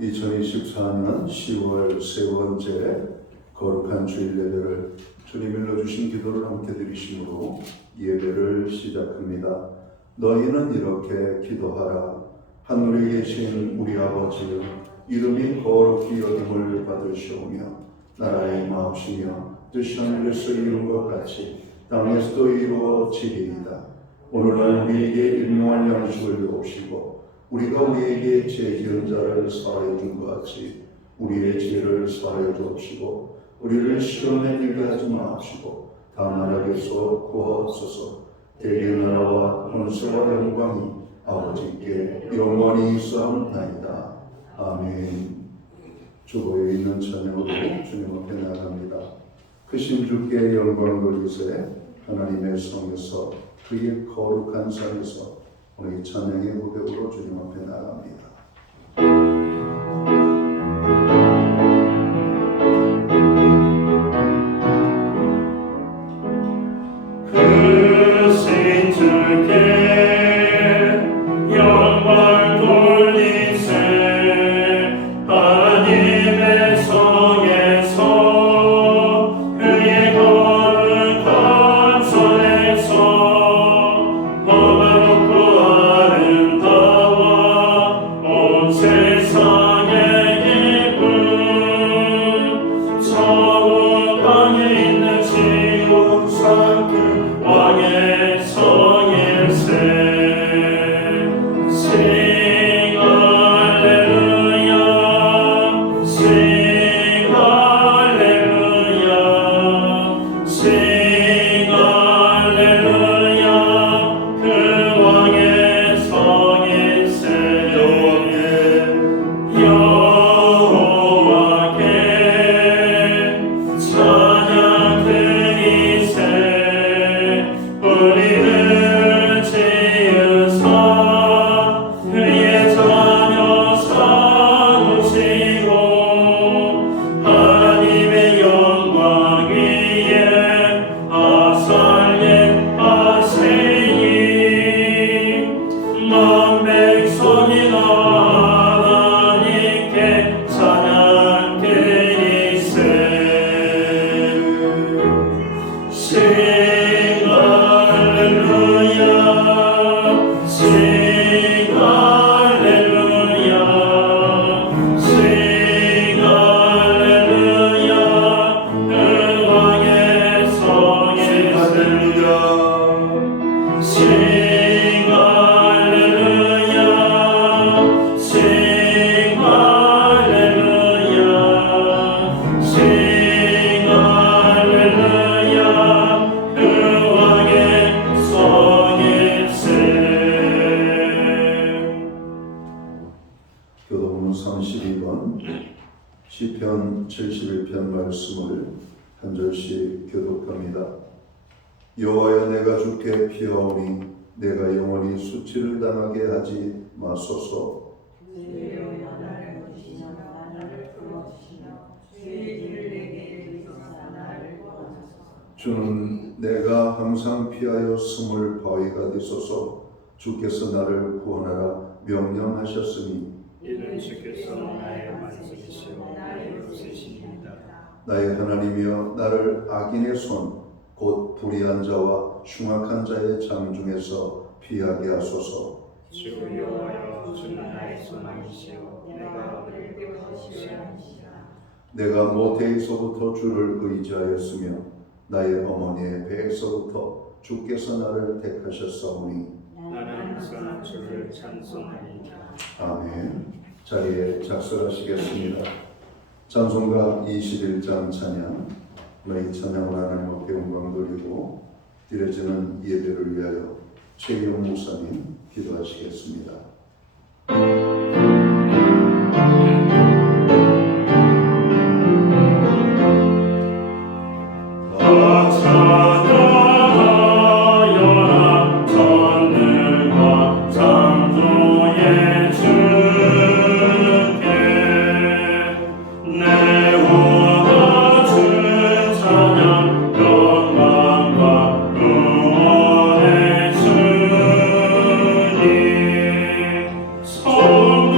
2024년 10월 세 번째 거룩한 주일 예배를 주님 일러주신 기도를 함께 드리심으로 예배를 시작합니다. 너희는 이렇게 기도하라. 하늘에 계신 우리 아버지여, 이름이 거룩히 여김을 받으시오며 나라의 임하옵시며 뜻이 하늘에서 이룬 것 같이 땅에서도 이루어지리이다. 오늘날 우리에게 일용할 양식을 주옵시고 우리가 우리에게 죄 지은 자를 사하여 준 것 같이 우리의 죄를 사하여 주옵시고 우리를 시험에 들게 하지 마옵시고 다만 악에서 구하옵소서. 대개 나라와 권세와 영광이 아버지께 영원히 있사옵나이다. 아멘. 주보에 있는 찬양으로 주님 앞에 나갑니다. 크신 주께 영광 돌리세. 하나님의 성에서 그의 거룩한 산에서 오늘 이 찬양의 고백으로 주님 앞에 나갑니다. 크신 주께 영광 돌리세. 하나님의 성에서 그의 거룩한 산에서 너무롭고 아름다워 온 세상의 기쁨. 서울 방에 있는 지옥산 그 왕의 성일세. Sing Hallelujah, Sing Hallelujah, Sing Hallelujah. 그 왕의 성일세. 여호와께 찬양 드리세. 우리는 지으사 그의 자녀 삼으시고 하나님의 영광 위에 아살례 하세니 만 백성이 하나님께 찬양 드리세. Sing Hallelujah, Sing Hallelujah, Sing Hallelujah. 그 왕의 성일세. Sing Hallelujah, Sing Hallelujah, Sing Hallelujah. 그 왕의 성일세. 교도본은 32번 시편 71편 말씀을 한 절씩 교독합니다. 여호와여, 내가 주께 피하오니 내가 영원히 수치를 당하게 하지 마소서. 주여 나를 보시며 나를 풀어주시며 주의 길을 내게 이루사 나를 도와주소서. 주는 내가 항상 피하여 숨을 바위가 되소서. 주께서 나를 구원하라 명령하셨으니 이는 주께서 나의 만성이시오 나의 요새시니이다. 나의 하나님이여, 나를 악인의 손 곧 불의한 자와 흉악한 자의 장 중에서 피하게 하소서. 주 여호와여, 주는 나의 소망이시오 내가 그를 배우시려 하시라. 내가 모태에서부터 주를 의지하였으며 나의 어머니의 배에서부터 주께서 나를 택하셨사오니 나는 항상 주를 찬송하리이다. 아멘. 자리에 작설하시겠습니다. 찬송가 21장 찬양. 오늘 이 찬양을 하나님 앞에 영광 돌리고 드려지는 예배를 위하여 최경 목사님 기도하시겠습니다. 찬양하여라 전능과 창조의 주께 내 구원하신 찬양 영광과 구원의 주님. 성도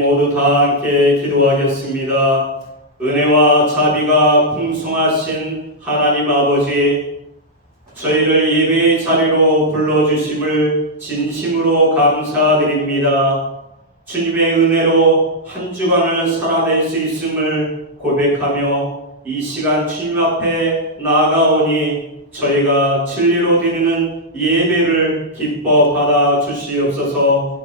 모두 다 함께 기도하겠습니다. 은혜와 자비가 풍성하신 하나님 아버지, 저희를 예배의 자리로 불러주심을 진심으로 감사드립니다. 주님의 은혜로 한 주간을 살아낼 수 있음을 고백하며 이 시간 주님 앞에 나아가오니 저희가 진리로 드리는 예배를 기뻐 받아 주시옵소서.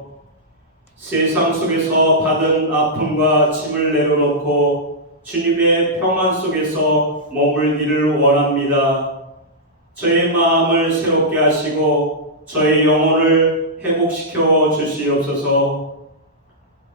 세상 속에서 받은 아픔과 짐을 내려놓고 주님의 평안 속에서 머물기를 원합니다. 저의 마음을 새롭게 하시고 저의 영혼을 회복시켜 주시옵소서.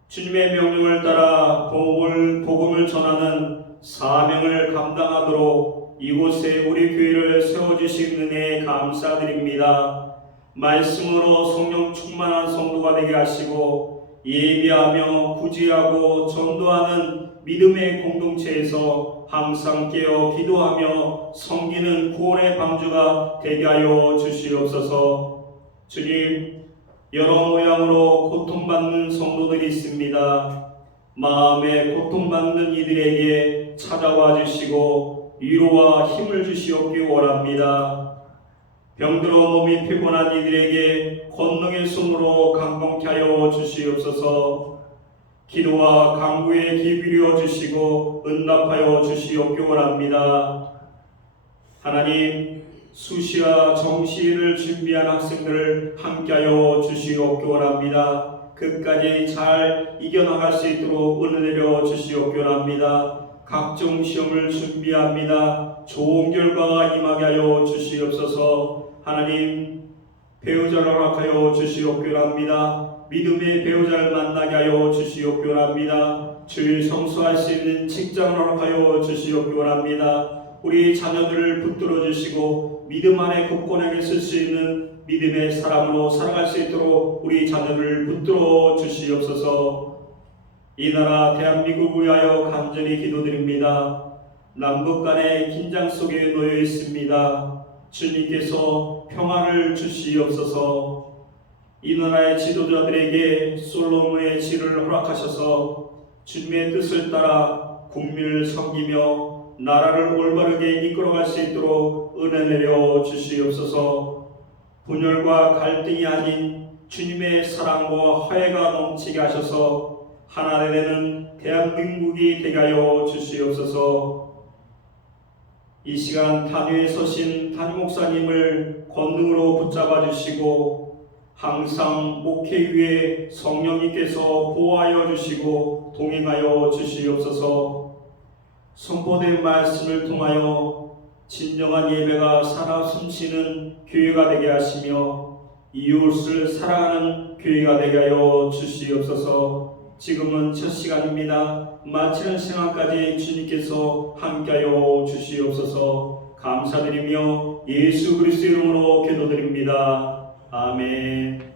주님의 명령을 따라 복음을 전하는 사명을 감당하도록 이곳에 우리 교회를 세워주신 은혜에 감사드립니다. 말씀으로 성령 충만한 성도가 되게 하시고 예비하며 구제하고 전도하는 믿음의 공동체에서 항상 깨어 기도하며 섬기는 구원의 방주가 되게 하여 주시옵소서. 주님, 여러 모양으로 고통받는 성도들이 있습니다. 마음에 고통받는 이들에게 찾아와 주시고 위로와 힘을 주시옵기 원합니다. 병들어 몸이 피곤한 이들에게 권능의 손으로 강건케 하여 주시옵소서. 기도와 간구에 귀 기울여 주시고 응답하여 주시옵기 원합니다. 하나님, 수시와 정시를 준비한 학생들을 함께하여 주시옵기 원합니다. 끝까지 잘 이겨나갈 수 있도록 은혜 내려 주시옵기 원합니다. 각종 시험을 준비합니다. 좋은 결과가 임하게 하여 주시옵소서. 하나님, 배우자를 허락하여 주시옵기 원합니다. 믿음의 배우자를 만나게 하여 주시옵기 원합니다. 주일 성수할 수 있는 직장을 허락하여 주시옵기 원합니다. 우리 자녀들을 붙들어 주시고 믿음 안에 굳건하게 쓸 수 있는 믿음의 사람으로 살아갈 수 있도록 우리 자녀들을 붙들어 주시옵소서. 이 나라 대한민국을 위하여 간절히 기도드립니다. 남북 간의 긴장 속에 놓여 있습니다. 주님께서 평화를 주시옵소서. 이 나라의 지도자들에게 솔로몬의 지를 허락하셔서 주님의 뜻을 따라 국민을 섬기며 나라를 올바르게 이끌어갈 수 있도록 은혜 내려 주시옵소서. 분열과 갈등이 아닌 주님의 사랑과 화해가 넘치게 하셔서 하나 되는 대한민국이 되게 하여 주시옵소서. 이 시간 단위에 서신 담임 목사님을 권능으로 붙잡아 주시고 항상 목회 위에 성령님께서 보호하여 주시고 동행하여 주시옵소서. 선포된 말씀을 통하여 진정한 예배가 살아 숨쉬는 교회가 되게 하시며 이웃을 사랑하는 교회가 되게 하여 주시옵소서. 지금은 첫 시간입니다. 마치는 시간까지 주님께서 함께하여 주시옵소서. 감사드리며 예수 그리스도 이름으로 기도드립니다. 아멘.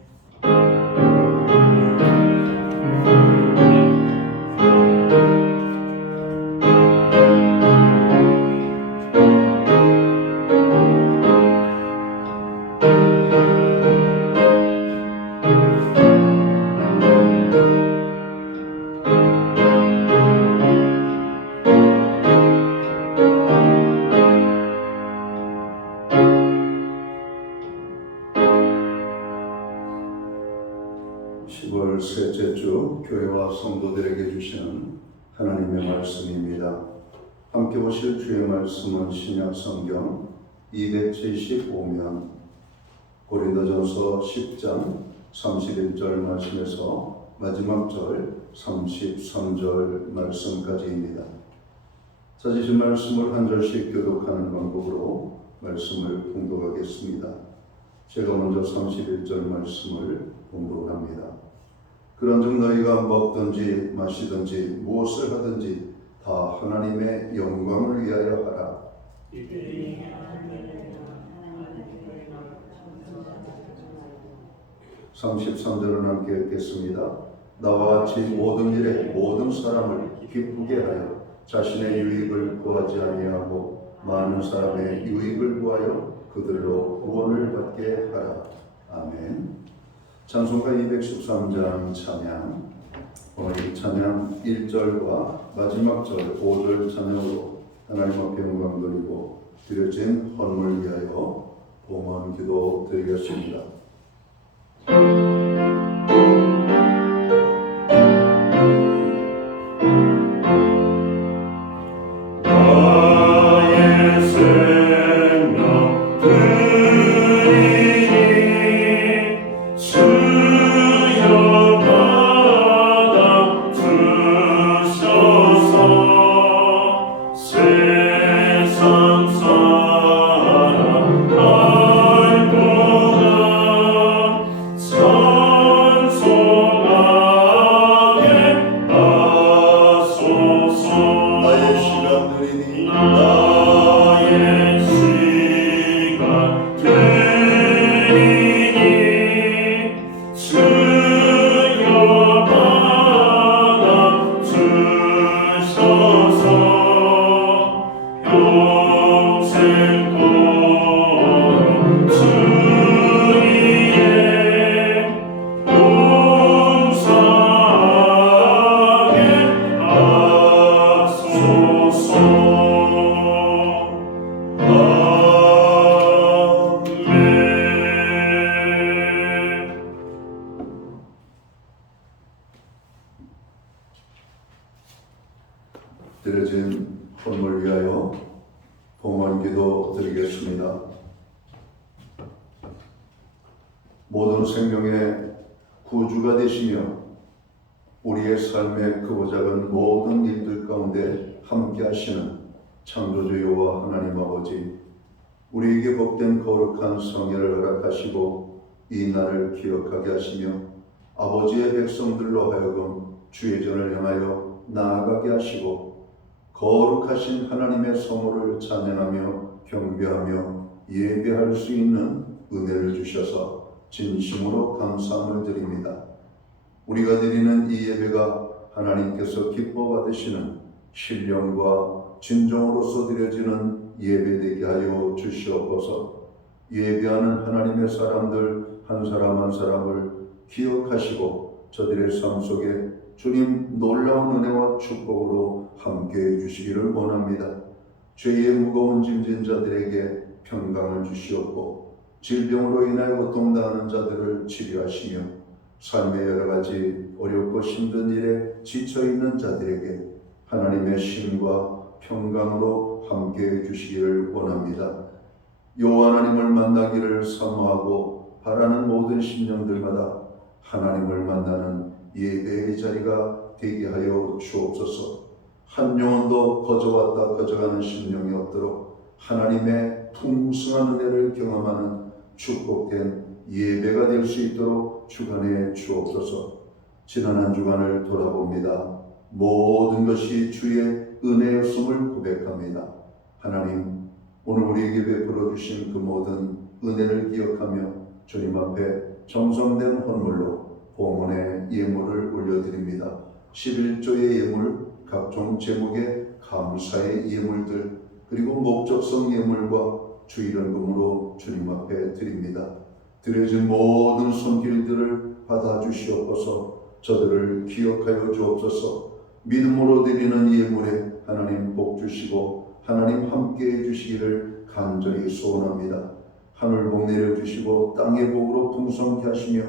셋째 주 교회와 성도들에게 주시는 하나님의 말씀입니다. 함께 보실 주의 말씀은 신약 성경 275면 고린도전서 10장 31절 말씀에서 마지막 절 33절 말씀까지입니다. 찾으신 말씀을 한 절씩 교독하는 방법으로 말씀을 봉독하겠습니다. 제가 먼저 31절 말씀을 봉독합니다. 그런즉 너희가 먹든지 마시든지 무엇을 하든지 다 하나님의 영광을 위하여 하라. 33절은 함께 읽겠습니다. 나와 같이 모든 일에 모든 사람을 기쁘게 하여 자신의 유익을 구하지 아니하고 많은 사람의 유익을 구하여 그들로 구원을 받게 하라. 아멘. 찬송가 213장 찬양 오늘 이 찬양 1절과 마지막 절 5절 찬양으로 하나님 앞에 영광 돌리고 드려진 헌물 위하여 봉헌 기도 드리겠습니다. 나의 생명 드리니 주여 받아 주셔서 세상 사랑 알고나 찬송하게 하소서. 나의 시간 드리니 나의 시간 드리니 주여 받아 주셔서 평생도록 주님의 봉사하게 하소서. 아멘. 드려진 헌물 위하여 봉헌 기도 드리겠습니다. 모든 생명의 구주가 되시며 우리의 삶의 크고 작은 모든 일들 가운데 함께 하시는 창조주 여호와 하나님 아버지, 우리에게 복된 거룩한 성회를 허락하시고 이 날을 기억하게 하시며 아버지의 백성들로 하여금 주의 전을 향하여 나아가게 하시고 거룩하신 하나님의 성호를 찬양하며 경배하며 예배할 수 있는 은혜를 주셔서 진심으로 감사함을 드립니다. 우리가 드리는 이 예배가 하나님께서 기뻐 받으시는 신령과 진정으로서 드려지는 예배되게 하여 주시옵소서. 예배하는 하나님의 사람들 한 사람 한 사람을 기억하시고 저들의 삶 속에 주님 놀라운 은혜와 축복으로 함께해 주시기를 원합니다. 죄의 무거운 짐진 자들에게 평강을 주시옵고 질병으로 인하여 고통당하는 자들을 치료하시며 삶의 여러 가지 어렵고 힘든 일에 지쳐있는 자들에게 하나님의 신과 평강으로 함께해 주시기를 원합니다. 여호와 하나님을 만나기를 사모하고 바라는 모든 심령들마다 하나님을 만나는 예배의 자리가 되게 하여 주옵소서. 한 영혼도 거저왔다 거저가는 심령이 없도록 하나님의 풍성한 은혜를 경험하는 축복된 예배가 될 수 있도록 주관해 주옵소서. 지난 한 주간을 돌아봅니다. 모든 것이 주의 은혜였음을 고백합니다. 하나님, 오늘 우리에게 베풀어 주신 그 모든 은혜를 기억하며 주님 앞에 정성된 헌물로 봉헌의 예물을 올려드립니다. 11조의 예물, 각종 제목의 감사의 예물들, 그리고 목적성 예물과 주일연금으로 주님 앞에 드립니다. 드려진 모든 손길들을 받아주시옵소서. 저들을 기억하여 주옵소서. 믿음으로 드리는 예물에 하나님 복 주시고 하나님 함께해 주시기를 간절히 소원합니다. 하늘 복 내려주시고 땅의 복으로 풍성케 하시며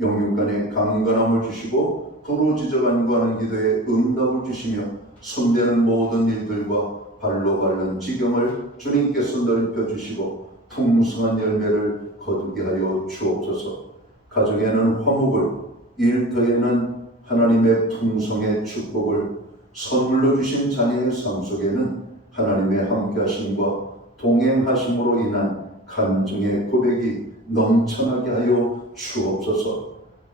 영육간에 강건함을 주시고 부르짖어 간구하는 기도에 응답을 주시며 손대는 모든 일들과 발로 밟는 지경을 주님께서 넓혀주시고 풍성한 열매를 거두게 하여 주옵소서. 가정에는 화목을, 일터에는 하나님의 풍성의 축복을, 선물로 주신 자녀의 삶 속에는 하나님의 함께하심과 동행하심으로 인한 간증의 고백이 넘쳐나게 하여 주옵소서.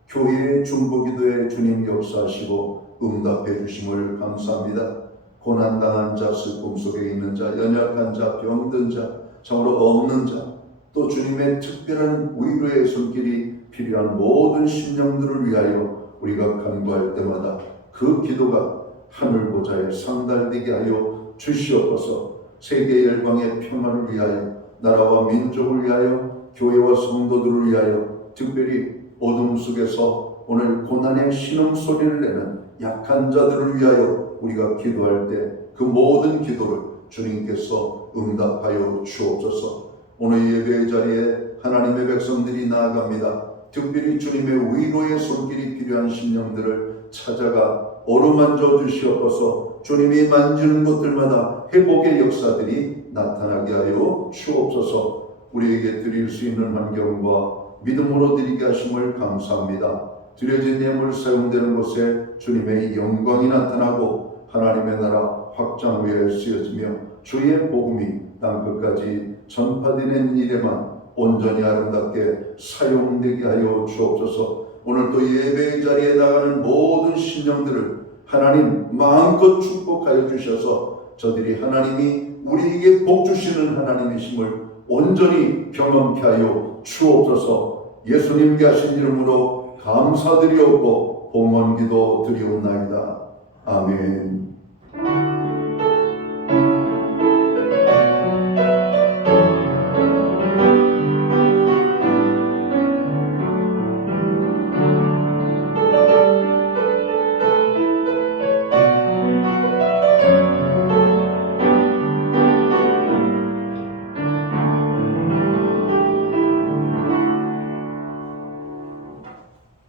교회의 중보기도에 주님 역사하시고 응답해 주심을 감사합니다. 고난당한 자, 슬픔 속에 있는 자, 연약한 자, 병든 자, 참으로 없는 자, 또 주님의 특별한 위로의 손길이 필요한 모든 심령들을 위하여 우리가 간구할 때마다 그 기도가 하늘 보좌에 상달되게 하여 주시옵소서. 세계 열방의 평화를 위하여, 나라와 민족을 위하여, 교회와 성도들을 위하여, 특별히 어둠 속에서 오늘 고난의 신음소리를 내는 약한 자들을 위하여 우리가 기도할 때 그 모든 기도를 주님께서 응답하여 주옵소서. 오늘 예배의 자리에 하나님의 백성들이 나아갑니다. 특별히 주님의 위로의 손길이 필요한 심령들을 찾아가 어루만져 주시옵소서. 주님이 만지는 곳들마다 회복의 역사들이 나타나게 하여 주옵소서. 우리에게 드릴 수 있는 환경과 믿음으로 드리게 하심을 감사합니다. 드려진 예물 사용되는 곳에 주님의 영광이 나타나고 하나님의 나라 확장 위에 쓰여지며 주의 복음이 땅끝까지 전파되는 일에만 온전히 아름답게 사용되게 하여 주옵소서. 오늘 또 예배의 자리에 나가는 모든 신령들을 하나님 마음껏 축복하여 주셔서 저들이 하나님이 우리에게 복 주시는 하나님이심을 온전히 경험케 하여 주옵소서. 예수님께 하신 이름으로 감사드리옵고 봉헌기도 드리옵나이다. 아멘.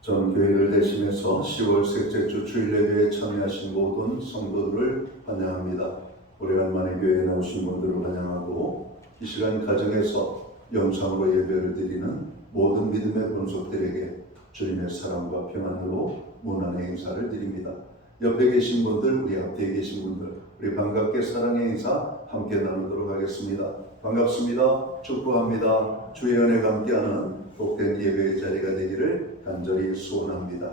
전 교회를 대신해서 10월 셋째 주 주일 예배에 참여하신 모든 성도들을 환영합니다. 오래간만에 교회에 나오신 분들을 환영하고 이 시간 가정에서 영상으로 예배를 드리는 모든 믿음의 본속들에게 주님의 사랑과 평안으로 문안의 인사를 드립니다. 옆에 계신 분들, 우리 앞에 계신 분들, 우리 반갑게 사랑의 인사 함께 나누도록 하겠습니다. 반갑습니다. 축복합니다. 주의 은혜가 함께하는 복된 예배의 자리가 되기를 간절히 소원합니다.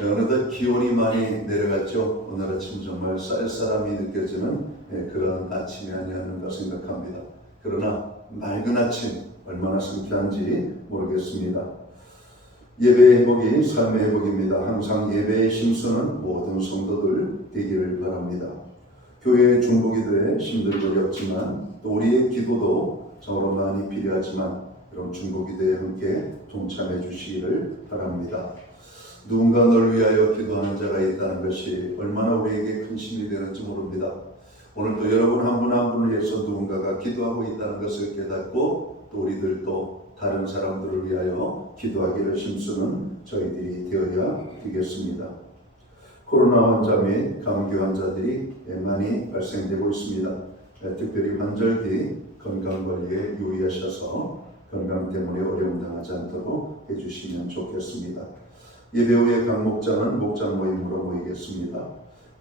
어느덧 기온이 많이 내려갔죠. 오늘 아침 정말 쌀쌀함이 느껴지는 그런 아침이 아니었는가 생각합니다. 그러나 맑은 아침 얼마나 상쾌한지 모르겠습니다. 예배의 회복이 삶의 회복입니다. 항상 예배의 심수는 모든 성도들 되기를 바랍니다. 교회의 중보기도에 힘들거리 없지만 또 우리의 기도도 정말로 많이 필요하지만 그럼 중보기도에 함께 동참해 주시기를 바랍니다. 누군가 널 위하여 기도하는 자가 있다는 것이 얼마나 우리에게 큰 힘이 되는지 모릅니다. 오늘도 여러분 한 분 한 분을 위해서 누군가가 기도하고 있다는 것을 깨닫고 또 우리들도 다른 사람들을 위하여 기도하기를 힘쓰는 저희들이 되어야 되겠습니다. 코로나 환자 및 감기 환자들이 많이 발생되고 있습니다. 특별히 환절기 건강관리에 유의하셔서 건강 때문에 어려움 당하지 않도록 해주시면 좋겠습니다. 예배 후에 각 목장은 목장 모임으로 모이겠습니다.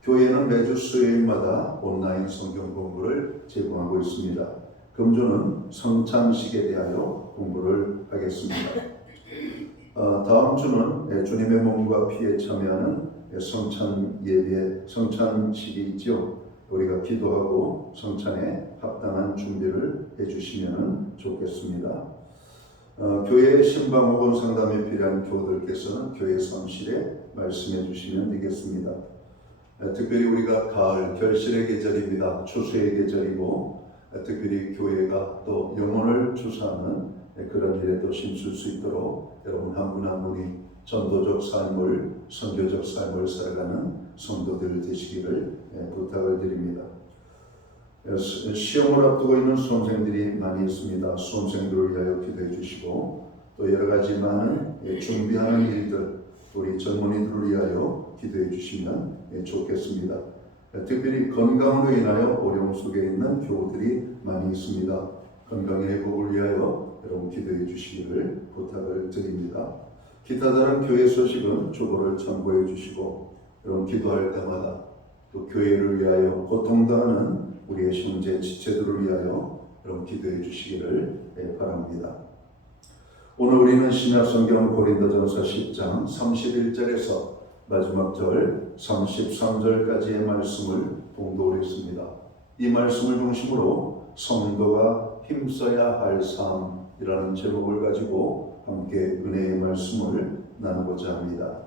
교회는 매주 수요일마다 온라인 성경 공부를 제공하고 있습니다. 금주는 성찬식에 대하여 공부를 하겠습니다. 다음 주는 주님의 몸과 피에 참여하는 성찬 예배, 성찬식이 있죠. 우리가 기도하고 성찬에 합당한 준비를 해주시면 좋겠습니다. 교회 신방 혹은 상담에 필요한 교우들께서는 교회 사무실에 말씀해 주시면 되겠습니다. 특별히 우리가 가을, 결실의 계절입니다. 추수의 계절이고 특별히 교회가 또 영혼을 추수하는 그런 일에도 힘쓸 수 있도록 여러분 한 분 한 분이 전도적 삶을, 선교적 삶을 살아가는 성도들 되시기를 부탁을 드립니다. 시험을 앞두고 있는 수험생들이 많이 있습니다. 수험생들을 위하여 기도해 주시고 또 여러 가지 많은 준비하는 일들, 우리 젊은이들을 위하여 기도해 주시면 좋겠습니다. 특별히 건강으로 인하여 어려움 속에 있는 교우들이 많이 있습니다. 건강의 회복을 위하여 여러분 기도해 주시기를 부탁을 드립니다. 기타 다른 교회 소식은 주보를 참고해 주시고 여러분 기도할 때마다 또 교회를 위하여 고통당하는 우리의 형제 지체들을 위하여 여러분 기도해 주시기를 바랍니다. 오늘 우리는 신약성경 고린도전서 10장 31절에서 마지막 절 33절까지의 말씀을 봉독했습니다. 이 말씀을 중심으로 성도가 힘써야 할 삶이라는 제목을 가지고 함께 은혜의 말씀을 나누고자 합니다.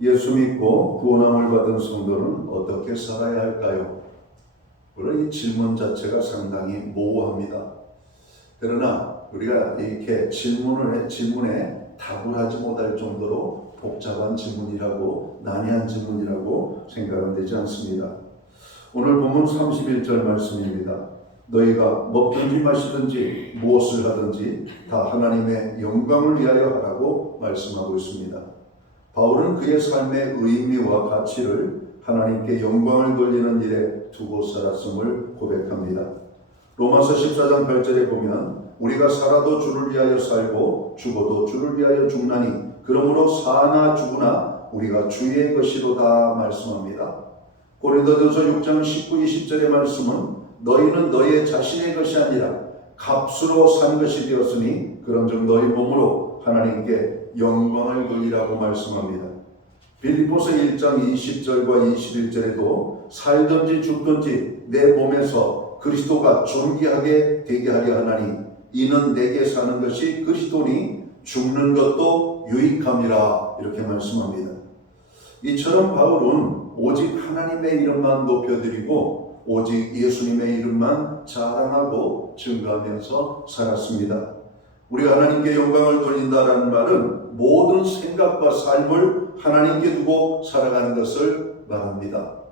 예수 믿고 구원함을 받은 성도는 어떻게 살아야 할까요? 물론 이 질문 자체가 상당히 모호합니다. 그러나 우리가 이렇게 질문에 답을 하지 못할 정도로 복잡한 지문이라고 난해한 지문이라고 생각은 되지 않습니다. 오늘 본문 31절 말씀입니다. 너희가 먹든지 마시든지 무엇을 하든지 다 하나님의 영광을 위하여 하라고 말씀하고 있습니다. 바울은 그의 삶의 의미와 가치를 하나님께 영광을 돌리는 일에 두고 살았음을 고백합니다. 로마서 14장 8절에 보면 우리가 살아도 주를 위하여 살고 죽어도 주를 위하여 죽나니 그러므로 사나 죽으나 우리가 주의 것이로다 말씀합니다. 고린도전서 6장 19, 20절의 말씀은 너희는 너희 자신의 것이 아니라 값으로 산 것이 되었으니 그런즉 너희 몸으로 하나님께 영광을 돌리라고 말씀합니다. 빌립보서 1장 20절과 21절에도 살든지 죽든지 내 몸에서 그리스도가 존귀하게 되게 하려 하나니 이는 내게 사는 것이 그리스도니 죽는 것도 유익함이라 이렇게 말씀합니다. 이처럼 바울은 오직 하나님의 이름만 높여드리고 오직 예수님의 이름만 자랑하고 증거하면서 살았습니다. 우리가 하나님께 영광을 돌린다라는 말은 모든 생각과 삶을 하나님께 두고 살아가는 것을 말합니다.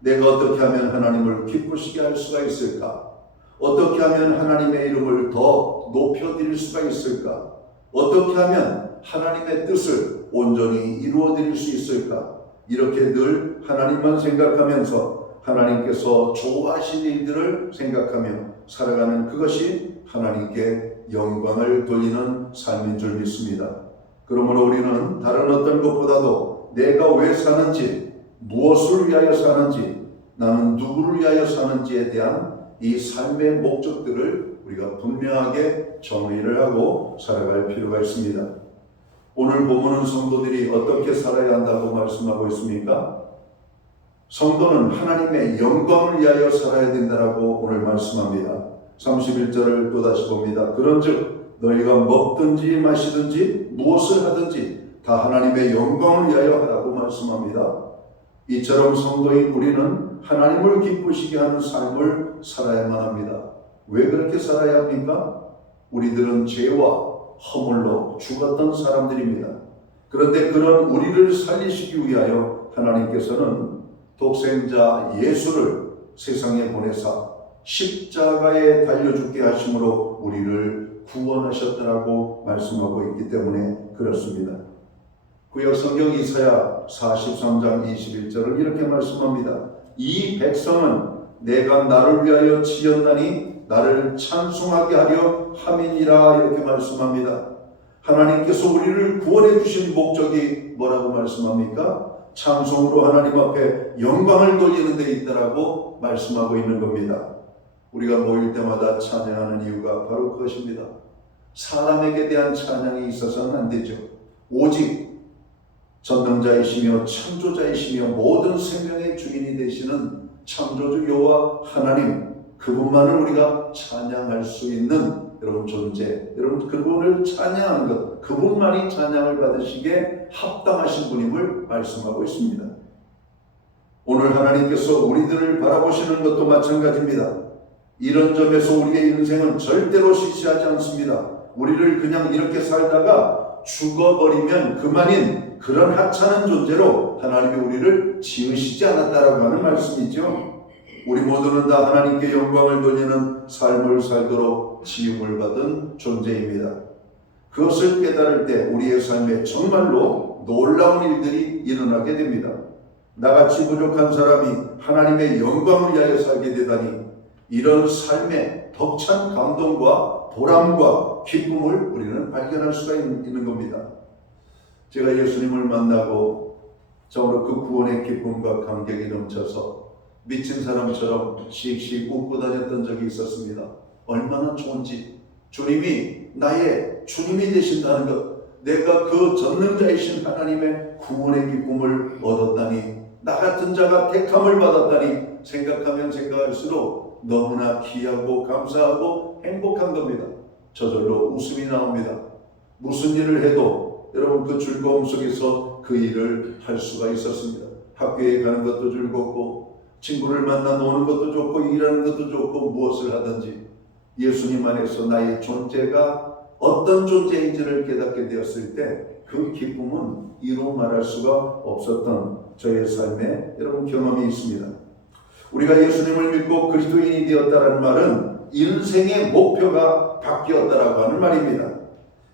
내가 어떻게 하면 하나님을 기쁘시게 할 수가 있을까? 어떻게 하면 하나님의 이름을 더 높여드릴 수가 있을까? 어떻게 하면 하나님의 뜻을 온전히 이루어드릴 수 있을까? 이렇게 늘 하나님만 생각하면서 하나님께서 좋아하신 일들을 생각하며 살아가는 그것이 하나님께 영광을 돌리는 삶인 줄 믿습니다. 그러므로 우리는 다른 어떤 것보다도 내가 왜 사는지, 무엇을 위하여 사는지, 나는 누구를 위하여 사는지에 대한 이 삶의 목적들을 우리가 분명하게 정의를 하고 살아갈 필요가 있습니다. 오늘 본문은 성도들이 어떻게 살아야 한다고 말씀하고 있습니까? 성도는 하나님의 영광을 위하여 살아야 된다라고 오늘 말씀합니다. 31절을 또다시 봅니다. 그런즉 너희가 먹든지 마시든지 무엇을 하든지 다 하나님의 영광을 위하여 하라고 말씀합니다. 이처럼 성도인 우리는 하나님을 기쁘시게 하는 삶을 살아야만 합니다. 왜 그렇게 살아야 합니까? 우리들은 죄와 허물로 죽었던 사람들입니다. 그런데 그런 우리를 살리시기 위하여 하나님께서는 독생자 예수를 세상에 보내사 십자가에 달려 죽게 하심으로 우리를 구원하셨다라고 말씀하고 있기 때문에 그렇습니다. 구약 성경 이사야 43장 21절은 이렇게 말씀합니다. 이 백성은 내가 나를 위하여 지었나니 나를 찬송하게 하려 함이니라 이렇게 말씀합니다. 하나님께서 우리를 구원해 주신 목적이 뭐라고 말씀합니까? 찬송으로 하나님 앞에 영광을 돌리는 데 있다라고 말씀하고 있는 겁니다. 우리가 모일 때마다 찬양하는 이유가 바로 그것입니다. 사람에게 대한 찬양이 있어서는 안 되죠. 오직 전능자이시며 창조자이시며 모든 생명의 주인이 되시는 창조주 여호와 하나님, 그분만을 우리가 찬양할 수 있는 여러분 존재, 여러분 그분을 찬양하는 것, 그분만이 찬양을 받으시기에 합당하신 분임을 말씀하고 있습니다. 오늘 하나님께서 우리들을 바라보시는 것도 마찬가지입니다. 이런 점에서 우리의 인생은 절대로 시시하지 않습니다. 우리를 그냥 이렇게 살다가 죽어버리면 그만인 그런 하찮은 존재로 하나님이 우리를 지으시지 않았다라고 하는 말씀이죠. 우리 모두는 다 하나님께 영광을 돌리는 삶을 살도록 지음을 받은 존재입니다. 그것을 깨달을 때 우리의 삶에 정말로 놀라운 일들이 일어나게 됩니다. 나같이 부족한 사람이 하나님의 영광을 위하여 살게 되다니 이런 삶의 벅찬 감동과 보람과 기쁨을 우리는 발견할 수가 있는 겁니다. 제가 예수님을 만나고 정말로 그 구원의 기쁨과 감격이 넘쳐서 미친 사람처럼 씩씩 웃고 다녔던 적이 있었습니다. 얼마나 좋은지, 주님이 나의 주님이 되신다는 것, 내가 그 전능자이신 하나님의 구원의 기쁨을 얻었다니, 나 같은 자가 택함을 받았다니 생각하면 생각할수록 너무나 귀하고 감사하고 행복한 겁니다. 저절로 웃음이 나옵니다. 무슨 일을 해도 여러분 그 즐거움 속에서 그 일을 할 수가 있었습니다. 학교에 가는 것도 즐겁고 친구를 만나 노는 것도 좋고 일하는 것도 좋고 무엇을 하든지 예수님 안에서 나의 존재가 어떤 존재인지를 깨닫게 되었을 때 그 기쁨은 이루 말할 수가 없었던 저의 삶에 여러분 경험이 있습니다. 우리가 예수님을 믿고 그리스도인이 되었다는 말은 인생의 목표가 바뀌었다라고 하는 말입니다.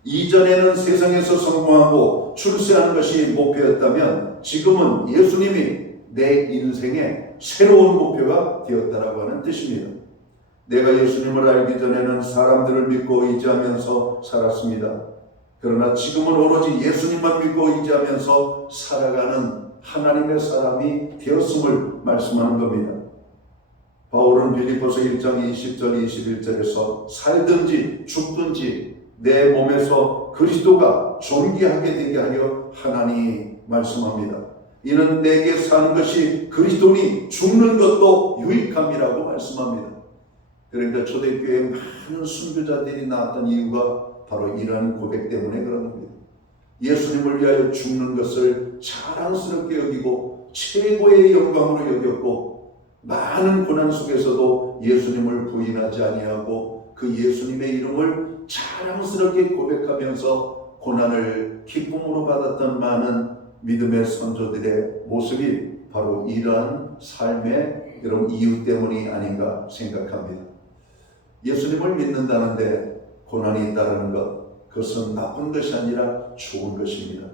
이전에는 세상에서 성공하고 출세하는 것이 목표였다면 지금은 예수님이 내 인생의 새로운 목표가 되었다라고 하는 뜻입니다. 내가 예수님을 알기 전에는 사람들을 믿고 의지하면서 살았습니다. 그러나 지금은 오로지 예수님만 믿고 의지하면서 살아가는 하나님의 사람이 되었음을 말씀하는 겁니다. 바울은 빌립보서 1장 20절 21절에서 살든지 죽든지 내 몸에서 그리스도가 존귀하게 되게 하려 하나니 말씀합니다. 이는 내게 사는 것이 그리스도니 죽는 것도 유익함이라고 말씀합니다. 그러니까 초대교회에 많은 순교자들이 나왔던 이유가 바로 이러한 고백 때문에 그런 겁니다. 예수님을 위하여 죽는 것을 자랑스럽게 여기고 최고의 영광으로 여겼고 많은 고난 속에서도 예수님을 부인하지 아니하고 그 예수님의 이름을 자랑스럽게 고백하면서 고난을 기쁨으로 받았던 많은 믿음의 선조들의 모습이 바로 이러한 삶의 이런 이유 때문이 아닌가 생각합니다. 예수님을 믿는다는데 고난이 있다는 것, 그것은 나쁜 것이 아니라 좋은 것입니다.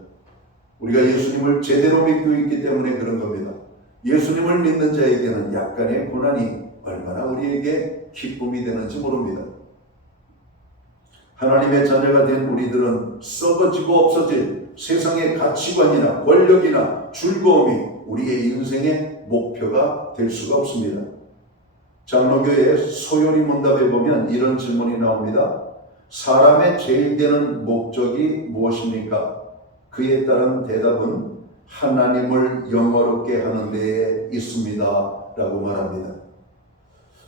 우리가 예수님을 제대로 믿고 있기 때문에 그런 겁니다. 예수님을 믿는 자에게는 약간의 고난이 얼마나 우리에게 기쁨이 되는지 모릅니다. 하나님의 자녀가 된 우리들은 썩어지고 없어질 세상의 가치관이나 권력이나 즐거움이 우리의 인생의 목표가 될 수가 없습니다. 장로교의 소요리 문답에 보면 이런 질문이 나옵니다. 사람의 제일 되는 목적이 무엇입니까? 그에 따른 대답은 하나님을 영화롭게 하는 데에 있습니다 라고 말합니다.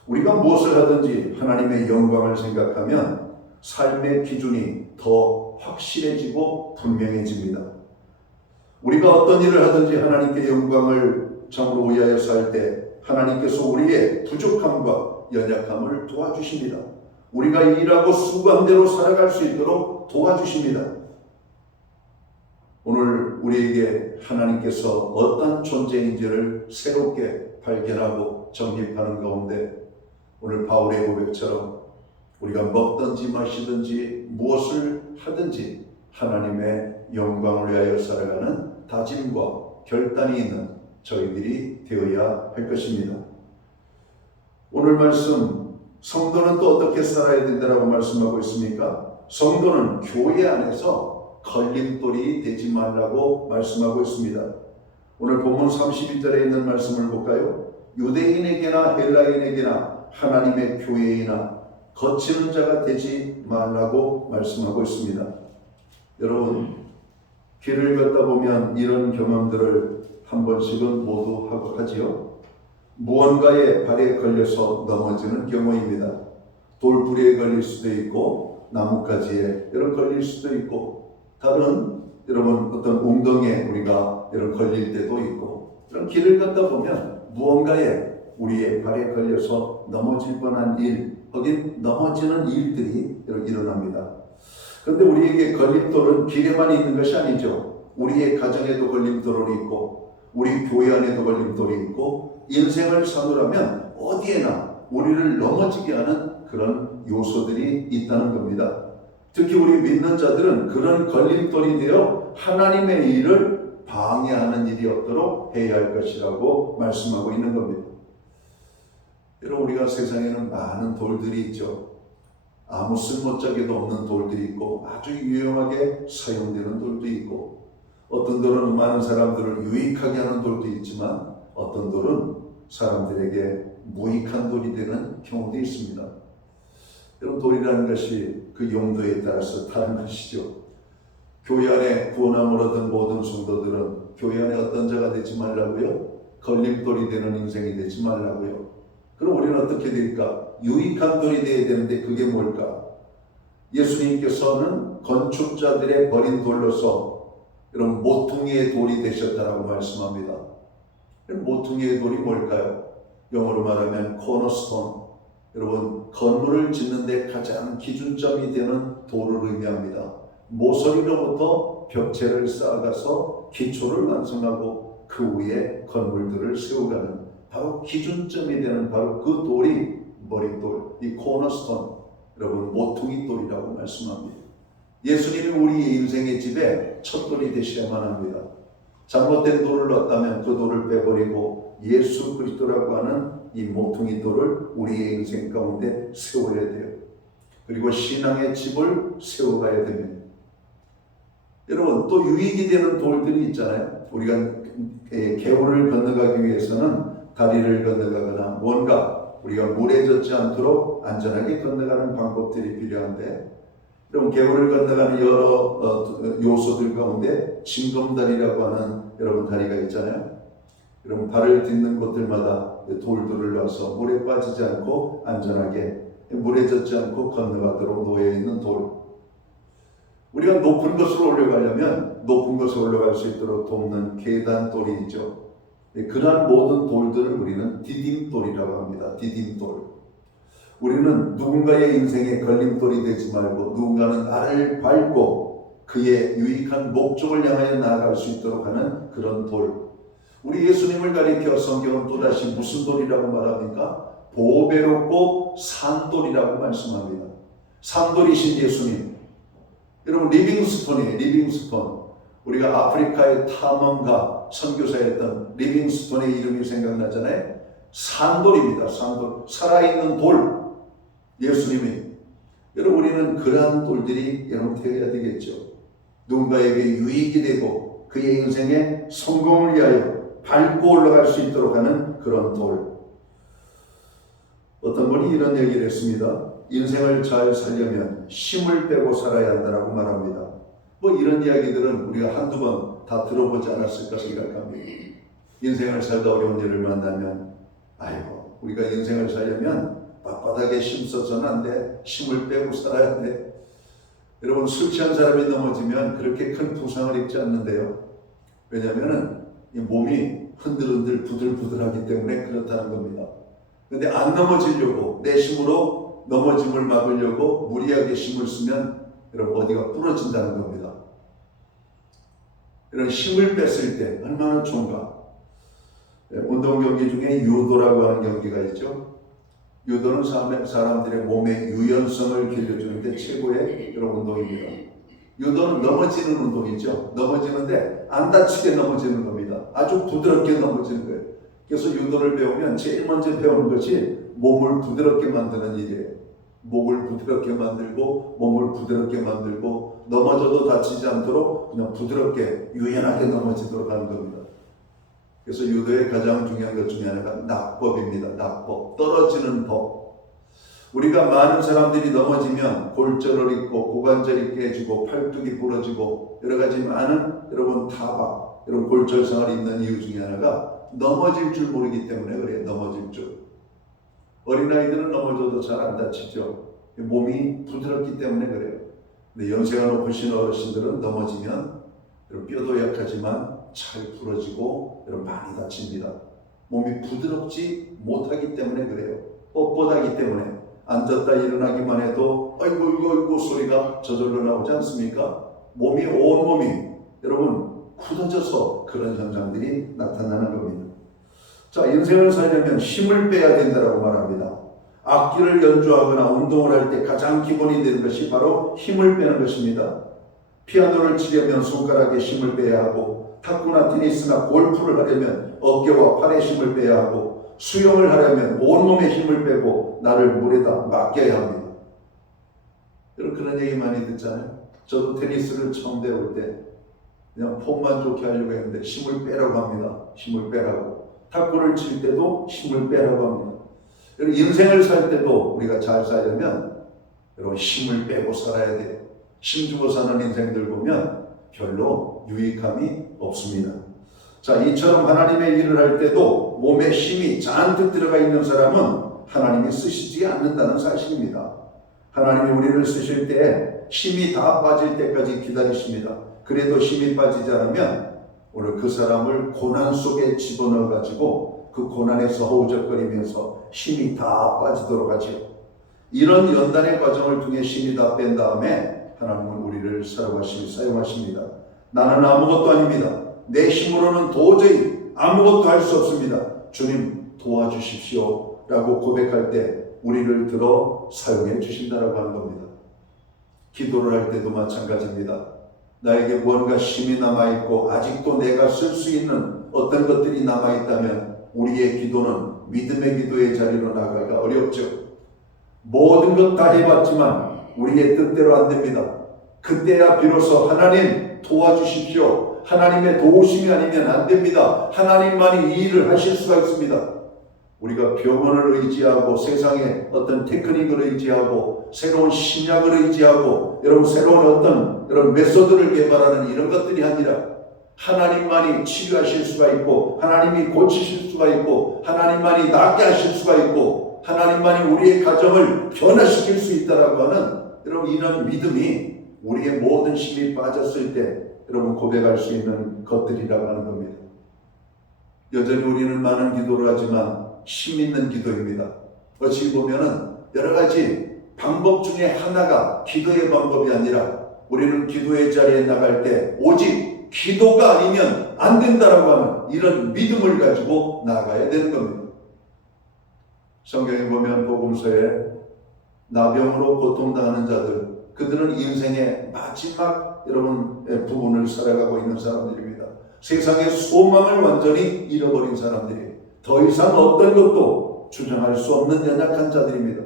우리가 무엇을 하든지 하나님의 영광을 생각하면 삶의 기준이 더 확실해지고 분명해집니다. 우리가 어떤 일을 하든지 하나님께 영광을 참으로 위하여서 할 때 하나님께서 우리의 부족함과 연약함을 도와주십니다. 우리가 일하고 수고한 대로 살아갈 수 있도록 도와주십니다. 오늘 우리에게 하나님께서 어떤 존재인지를 새롭게 발견하고 정립하는 가운데 오늘 바울의 고백처럼 우리가 먹든지 마시든지 무엇을 하든지 하나님의 영광을 위하여 살아가는 다짐과 결단이 있는 저희들이 되어야 할 것입니다. 오늘 말씀 성도는 또 어떻게 살아야 된다고 말씀하고 있습니까? 성도는 교회 안에서 걸림돌이 되지 말라고 말씀하고 있습니다. 오늘 본문 32절에 있는 말씀을 볼까요? 유대인에게나 헬라인에게나 하나님의 교회이나 거치는 자가 되지 말라고 말씀하고 있습니다. 여러분, 길을 걷다 보면 이런 경험들을 한 번씩은 모두 하지요. 무언가에 발에 걸려서 넘어지는 경우입니다. 돌부리에 걸릴 수도 있고 나뭇가지에 이런 걸릴 수도 있고 다른 여러분 어떤 웅덩이에 우리가 이런 걸릴 때도 있고 이런 길을 걷다 보면 무언가에 우리의 발에 걸려서 넘어질 뻔한 일, 거긴 넘어지는 일들이 일어납니다. 그런데 우리에게 걸림돌은 길에만 있는 것이 아니죠. 우리의 가정에도 걸림돌이 있고 우리 교회 안에도 걸림돌이 있고 인생을 사노라면 어디에나 우리를 넘어지게 하는 그런 요소들이 있다는 겁니다. 특히 우리 믿는 자들은 그런 걸림돌이 되어 하나님의 일을 방해하는 일이 없도록 해야 할 것이라고 말씀하고 있는 겁니다. 여러분, 우리가 세상에는 많은 돌들이 있죠. 아무 쓸모짝에도 없는 돌들이 있고 아주 유용하게 사용되는 돌도 있고 어떤 돌은 많은 사람들을 유익하게 하는 돌도 있지만 어떤 돌은 사람들에게 무익한 돌이 되는 경우도 있습니다. 이런 돌이라는 것이 그 용도에 따라서 다른 것이죠. 교회 안에 구원함을 얻은 모든 성도들은 교회 안에 어떤 자가 되지 말라고요? 걸림돌이 되는 인생이 되지 말라고요. 그럼 우리는 어떻게 될까? 유익한 돌이 되어야 되는데 그게 뭘까? 예수님께서는 건축자들의 버린 돌로서 이런 모퉁이의 돌이 되셨다라고 말씀합니다. 모퉁이의 돌이 뭘까요? 영어로 말하면 코너스톤. 여러분, 건물을 짓는 데 가장 기준점이 되는 돌을 의미합니다. 모서리로부터 벽체를 쌓아가서 기초를 완성하고 그 위에 건물들을 세워가는 바로 기준점이 되는 바로 그 돌이 머릿돌, 이 코너스톤, 여러분 모퉁이 돌이라고 말씀합니다. 예수님이 우리 인생의 집에 첫 돌이 되셔야만 합니다. 잘못된 돌을 넣었다면 그 돌을 빼버리고 예수 그리스도라고 하는 이 모퉁이 돌을 우리의 인생 가운데 세워야 돼요. 그리고 신앙의 집을 세워가야 됩니다. 여러분 또 유익이 되는 돌들이 있잖아요. 우리가 개울을 건너가기 위해서는 다리를 건너가거나 뭔가 우리가 물에 젖지 않도록 안전하게 건너가는 방법들이 필요한데, 여러분 개울을 건너가는 여러 요소들 가운데 징검다리라고 하는 여러분 다리가 있잖아요. 여러분 발을 딛는 곳들마다 돌들을 놔서 물에 빠지지 않고 안전하게 물에 젖지 않고 건너가도록 놓여 있는 돌. 우리가 높은 곳으로 올라가려면 높은 곳에 올라갈 수 있도록 돕는 계단돌이 있죠. 그러한 모든 돌들을 우리는 디딤돌이라고 합니다. 디딤돌. 우리는 누군가의 인생에 걸림돌이 되지 말고 누군가는 나를 밟고 그의 유익한 목적을 향하여 나아갈 수 있도록 하는 그런 돌. 우리 예수님을 가리켜 성경은 또다시 무슨 돌이라고 말합니까? 보배롭고 산돌이라고 말씀합니다. 산돌이신 예수님. 여러분 리빙스톤이에요. 리빙스톤. 우리가 아프리카의 탐험가 선교사였던 리빙스톤의 이름이 생각나잖아요. 산돌입니다. 산돌. 살아있는 돌. 예수님이. 여러분 우리는 그러한 돌들이 여러분 되어야 되겠죠. 누군가에게 유익이 되고 그의 인생에 성공을 위하여 밟고 올라갈 수 있도록 하는 그런 돌. 어떤 분이 이런 얘기를 했습니다. 인생을 잘 살려면 힘을 빼고 살아야 한다고 말합니다. 뭐 이런 이야기들은 우리가 한두 번 다 들어보지 않았을까 생각합니다. 인생을 살다 어려운 일을 만나면 아이고 우리가 인생을 살려면 빳빳하게 힘써서는 안 돼. 힘을 빼고 살아야 돼. 여러분 술 취한 사람이 넘어지면 그렇게 큰 부상을 입지 않는데요. 왜냐하면 이 몸이 흔들흔들 부들부들하기 때문에 그렇다는 겁니다. 근데 안 넘어지려고 내 힘으로 넘어짐을 막으려고 무리하게 힘을 쓰면 여러분 어디가 부러진다는 겁니다. 이런 힘을 뺐을 때 얼마나 좋은가. 운동 경기 중에 유도라고 하는 경기가 있죠. 유도는 사람들의 몸의 유연성을 길러주는데 최고의 이런 운동입니다. 유도는 넘어지는 운동이죠. 넘어지는데 안 다치게 넘어지는 겁니다. 아주 부드럽게 넘어지는 거예요. 그래서 유도를 배우면 제일 먼저 배우는 것이 몸을 부드럽게 만드는 일이에요. 목을 부드럽게 만들고 몸을 부드럽게 만들고 넘어져도 다치지 않도록 그냥 부드럽게 유연하게 넘어지도록 하는 겁니다. 그래서 유도의 가장 중요한 것 중에 하나가 낙법입니다. 낙법, 떨어지는 법. 우리가 많은 사람들이 넘어지면 골절을 입고 고관절이 깨지고 팔뚝이 부러지고 여러 가지 많은 여러분 타박, 여러분 골절상을 입는 이유 중에 하나가 넘어질 줄 모르기 때문에 그래요. 넘어질 줄. 어린아이들은 넘어져도 잘 안 다치죠. 몸이 부드럽기 때문에 그래요. 근데 연세가 높으신 어르신들은 넘어지면 뼈도 약하지만 잘 부러지고 많이 다칩니다. 몸이 부드럽지 못하기 때문에 그래요. 뻣뻣하기 때문에 앉았다 일어나기만 해도 아이고 소리가 저절로 나오지 않습니까? 몸이 온몸이 여러분 굳어져서 그런 현상들이 나타나는 겁니다. 자, 인생을 살려면 힘을 빼야 된다고 말합니다. 악기를 연주하거나 운동을 할 때 가장 기본이 되는 것이 바로 힘을 빼는 것입니다. 피아노를 치려면 손가락에 힘을 빼야 하고, 탁구나 테니스나 골프를 하려면 어깨와 팔에 힘을 빼야 하고, 수영을 하려면 온몸에 힘을 빼고 나를 물에다 맡겨야 합니다. 여러분 그런 얘기 많이 듣잖아요. 저도 테니스를 처음 배울 때 그냥 폼만 좋게 하려고 했는데 힘을 빼라고 합니다. 힘을 빼라고. 탁구를 칠 때도 힘을 빼라고 합니다. 여러분 인생을 살 때도 우리가 잘 살려면 여러분 힘을 빼고 살아야 돼요. 힘주고 사는 인생들 보면 별로 유익함이 없습니다. 자, 이처럼 하나님의 일을 할 때도 몸에 힘이 잔뜩 들어가 있는 사람은 하나님이 쓰시지 않는다는 사실입니다. 하나님이 우리를 쓰실 때 힘이 다 빠질 때까지 기다리십니다. 그래도 힘이 빠지지 않으면 오늘 그 사람을 고난 속에 집어넣어 가지고 그 고난에서 허우적거리면서 힘이 다 빠지도록 하죠. 이런 연단의 과정을 통해 힘이 다 뺀 다음에 하나님은 우리를 사용하십니다. 나는 아무것도 아닙니다. 내 힘으로는 도저히 아무것도 할 수 없습니다. 주님 도와주십시오 라고 고백할 때 우리를 들어 사용해 주신다라고 하는 겁니다. 기도를 할 때도 마찬가지입니다. 나에게 무언가 힘이 남아있고 아직도 내가 쓸 수 있는 어떤 것들이 남아있다면 우리의 기도는 믿음의 기도의 자리로 나가기가 어렵죠. 모든 것 다 해봤지만 우리의 뜻대로 안 됩니다. 그때야 비로소 하나님 도와주십시오. 하나님의 도우심이 아니면 안 됩니다. 하나님만이 이 일을 하실 수가 있습니다. 우리가 병원을 의지하고 세상의 어떤 테크닉을 의지하고 새로운 신약을 의지하고 여러분 새로운 어떤 이런 메소드를 개발하는 이런 것들이 아니라 하나님만이 치료하실 수가 있고 하나님이 고치실 수가 있고 하나님만이 낫게 하실 수가 있고 하나님만이 우리의 가정을 변화시킬 수 있다라고 하는 여러분 이런 믿음이 우리의 모든 힘이 빠졌을 때 여러분 고백할 수 있는 것들이라고 하는 겁니다. 여전히 우리는 많은 기도를 하지만 힘 있는 기도입니다. 어찌 보면은 여러 가지 방법 중에 하나가 기도의 방법이 아니라 우리는 기도의 자리에 나갈 때 오직 기도가 아니면 안 된다라고 하는 이런 믿음을 가지고 나가야 되는 겁니다. 성경에 보면 복음서에 나병으로 고통당하는 자들, 그들은 인생의 마지막 여러분 부분을 살아가고 있는 사람들입니다. 세상의 소망을 완전히 잃어버린 사람들이 더 이상 어떤 것도 주장할 수 없는 연약한 자들입니다.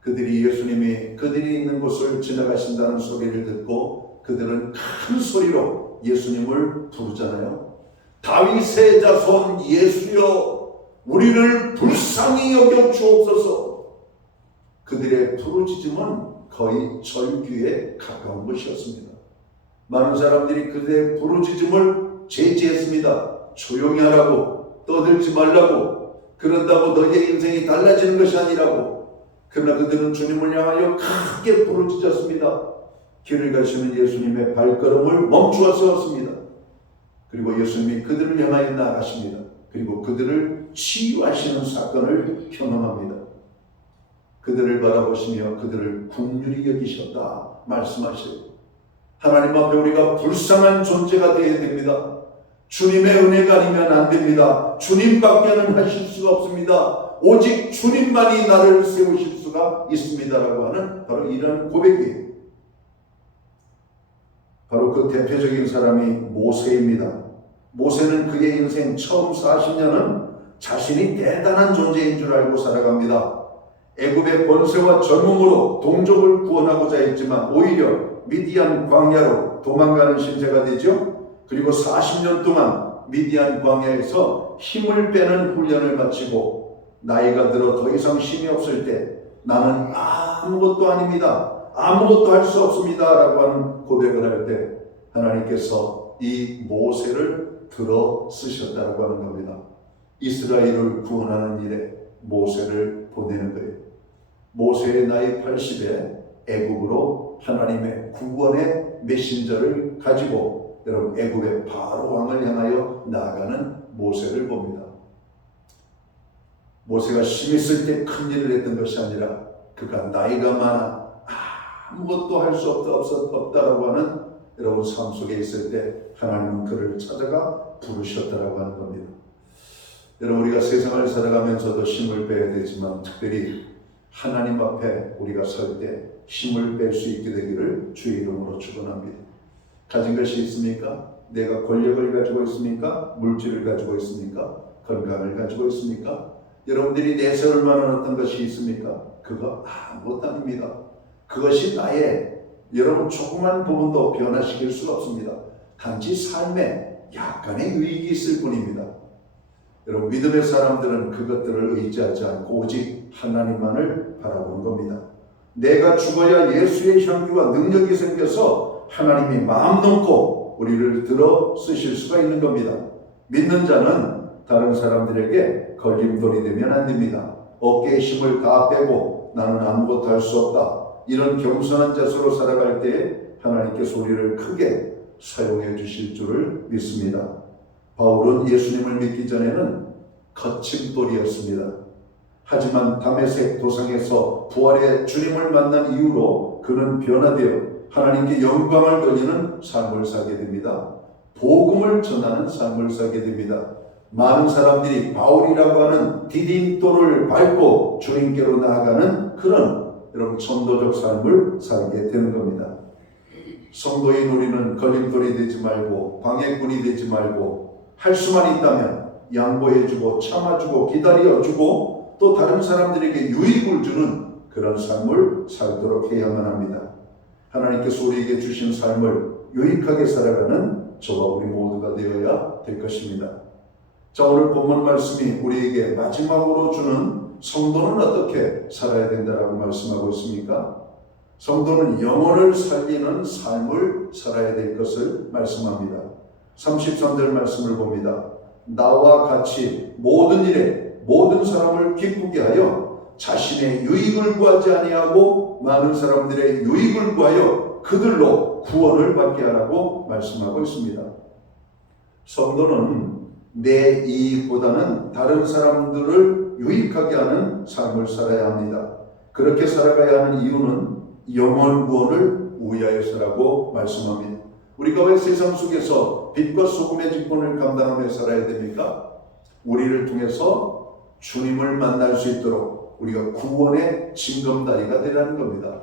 그들이 예수님이 그들이 있는 곳을 지나가신다는 소리를 듣고 그들은 큰 소리로 예수님을 부르잖아요. 다윗의 자손 예수여 우리를 불쌍히 여겨 주옵소서. 그들의 부르짖음은 거의 절규에 가까운 것이었습니다. 많은 사람들이 그들의 부르짖음을 제지했습니다. 조용히 하라고, 떠들지 말라고, 그런다고 너의 인생이 달라지는 것이 아니라고. 그러나 그들은 주님을 향하여 크게 부르짖었습니다. 길을 가시는 예수님의 발걸음을 멈추어 세웠습니다. 그리고 예수님이 그들을 향하여 나아가십니다. 그리고 그들을 치유하시는 사건을 경험합니다. 그들을 바라보시며 그들을 긍휼히 여기셨다 말씀하시고 하나님 앞에 우리가 불쌍한 존재가 되어야 됩니다. 주님의 은혜가 아니면 안 됩니다. 주님밖에는 하실 수가 없습니다. 오직 주님만이 나를 세우실 수가 있습니다라고 하는 바로 이런 고백이에요. 바로 그 대표적인 사람이 모세입니다. 모세는 그의 인생 처음 40년은 자신이 대단한 존재인 줄 알고 살아갑니다. 애굽의 권세와 전능으로 동족을 구원하고자 했지만 오히려 미디안 광야로 도망가는 신세가 되죠. 그리고 40년 동안 미디안 광야에서 힘을 빼는 훈련을 마치고 나이가 들어 더 이상 힘이 없을 때 나는 아무것도 아닙니다. 아무것도 할 수 없습니다. 라고 하는 고백을 할 때 하나님께서 이 모세를 들어 쓰셨다고 하는 겁니다. 이스라엘을 구원하는 일에 모세를 보내는 거예요. 모세의 나이 80에 애굽으로 하나님의 구원의 메신저를 가지고 여러분 애굽의 바로 왕을 향하여 나아가는 모세를 봅니다. 모세가 힘 있을 때 큰 일을 했던 것이 아니라 그가 나이가 많아 아무것도 할 수 없다라고 하는 여러분 삶 속에 있을 때 하나님은 그를 찾아가 부르셨다라고 하는 겁니다. 여러분 우리가 세상을 살아가면서도 힘을 빼야 되지만 특별히 하나님 앞에 우리가 설 때 힘을 뺄 수 있게 되기를 주의 이름으로 축원합니다. 가진 것이 있습니까? 내가 권력을 가지고 있습니까? 물질을 가지고 있습니까? 건강을 가지고 있습니까? 여러분들이 내세울 만한 어떤 것이 있습니까? 그거 아무것도 아닙니다. 그것이 나의 여러분 조그만 부분도 변화시킬 수가 없습니다. 단지 삶에 약간의 유익이 있을 뿐입니다. 여러분 믿음의 사람들은 그것들을 의지하지 않고 오직 하나님만을 바라보는 겁니다. 내가 죽어야 예수의 향기와 능력이 생겨서 하나님이 마음 놓고 우리를 들어 쓰실 수가 있는 겁니다. 믿는 자는 다른 사람들에게 걸림돌이 되면 안 됩니다. 어깨에 힘을 다 빼고 나는 아무것도 할 수 없다. 이런 겸손한 자세로 살아갈 때 하나님께서 우리를 크게 사용해 주실 줄을 믿습니다. 바울은 예수님을 믿기 전에는 거침돌이었습니다. 하지만 다메섹 도상에서 부활의 주님을 만난 이후로 그는 변화되어 하나님께 영광을 돌리는 삶을 살게 됩니다. 복음을 전하는 삶을 살게 됩니다. 많은 사람들이 바울이라고 하는 디딤돌을 밟고 주님께로 나아가는 그런 여러분 전도적 삶을 살게 되는 겁니다. 성도인 우리는 걸림돌이 되지 말고 방해꾼이 되지 말고 할 수만 있다면 양보해주고 참아주고 기다려주고 또 다른 사람들에게 유익을 주는 그런 삶을 살도록 해야만 합니다. 하나님께서 우리에게 주신 삶을 유익하게 살아가는 저와 우리 모두가 되어야 될 것입니다. 자, 오늘 본문 말씀이 우리에게 마지막으로 주는 성도는 어떻게 살아야 된다라고 말씀하고 있습니까? 성도는 영혼을 살리는 삶을 살아야 될 것을 말씀합니다. 33절 말씀을 봅니다. 나와 같이 모든 일에 모든 사람을 기쁘게 하여 자신의 유익을 구하지 아니하고 많은 사람들의 유익을 구하여 그들로 구원을 받게 하라고 말씀하고 있습니다. 성도는 내 이익보다는 다른 사람들을 유익하게 하는 삶을 살아야 합니다. 그렇게 살아가야 하는 이유는 영혼 구원을 위하여서라고 말씀합니다. 우리가 왜 세상 속에서 빛과 소금의 직분을 감당하며 살아야 됩니까? 우리를 통해서 주님을 만날 수 있도록 우리가 구원의 징검다리가 되라는 겁니다.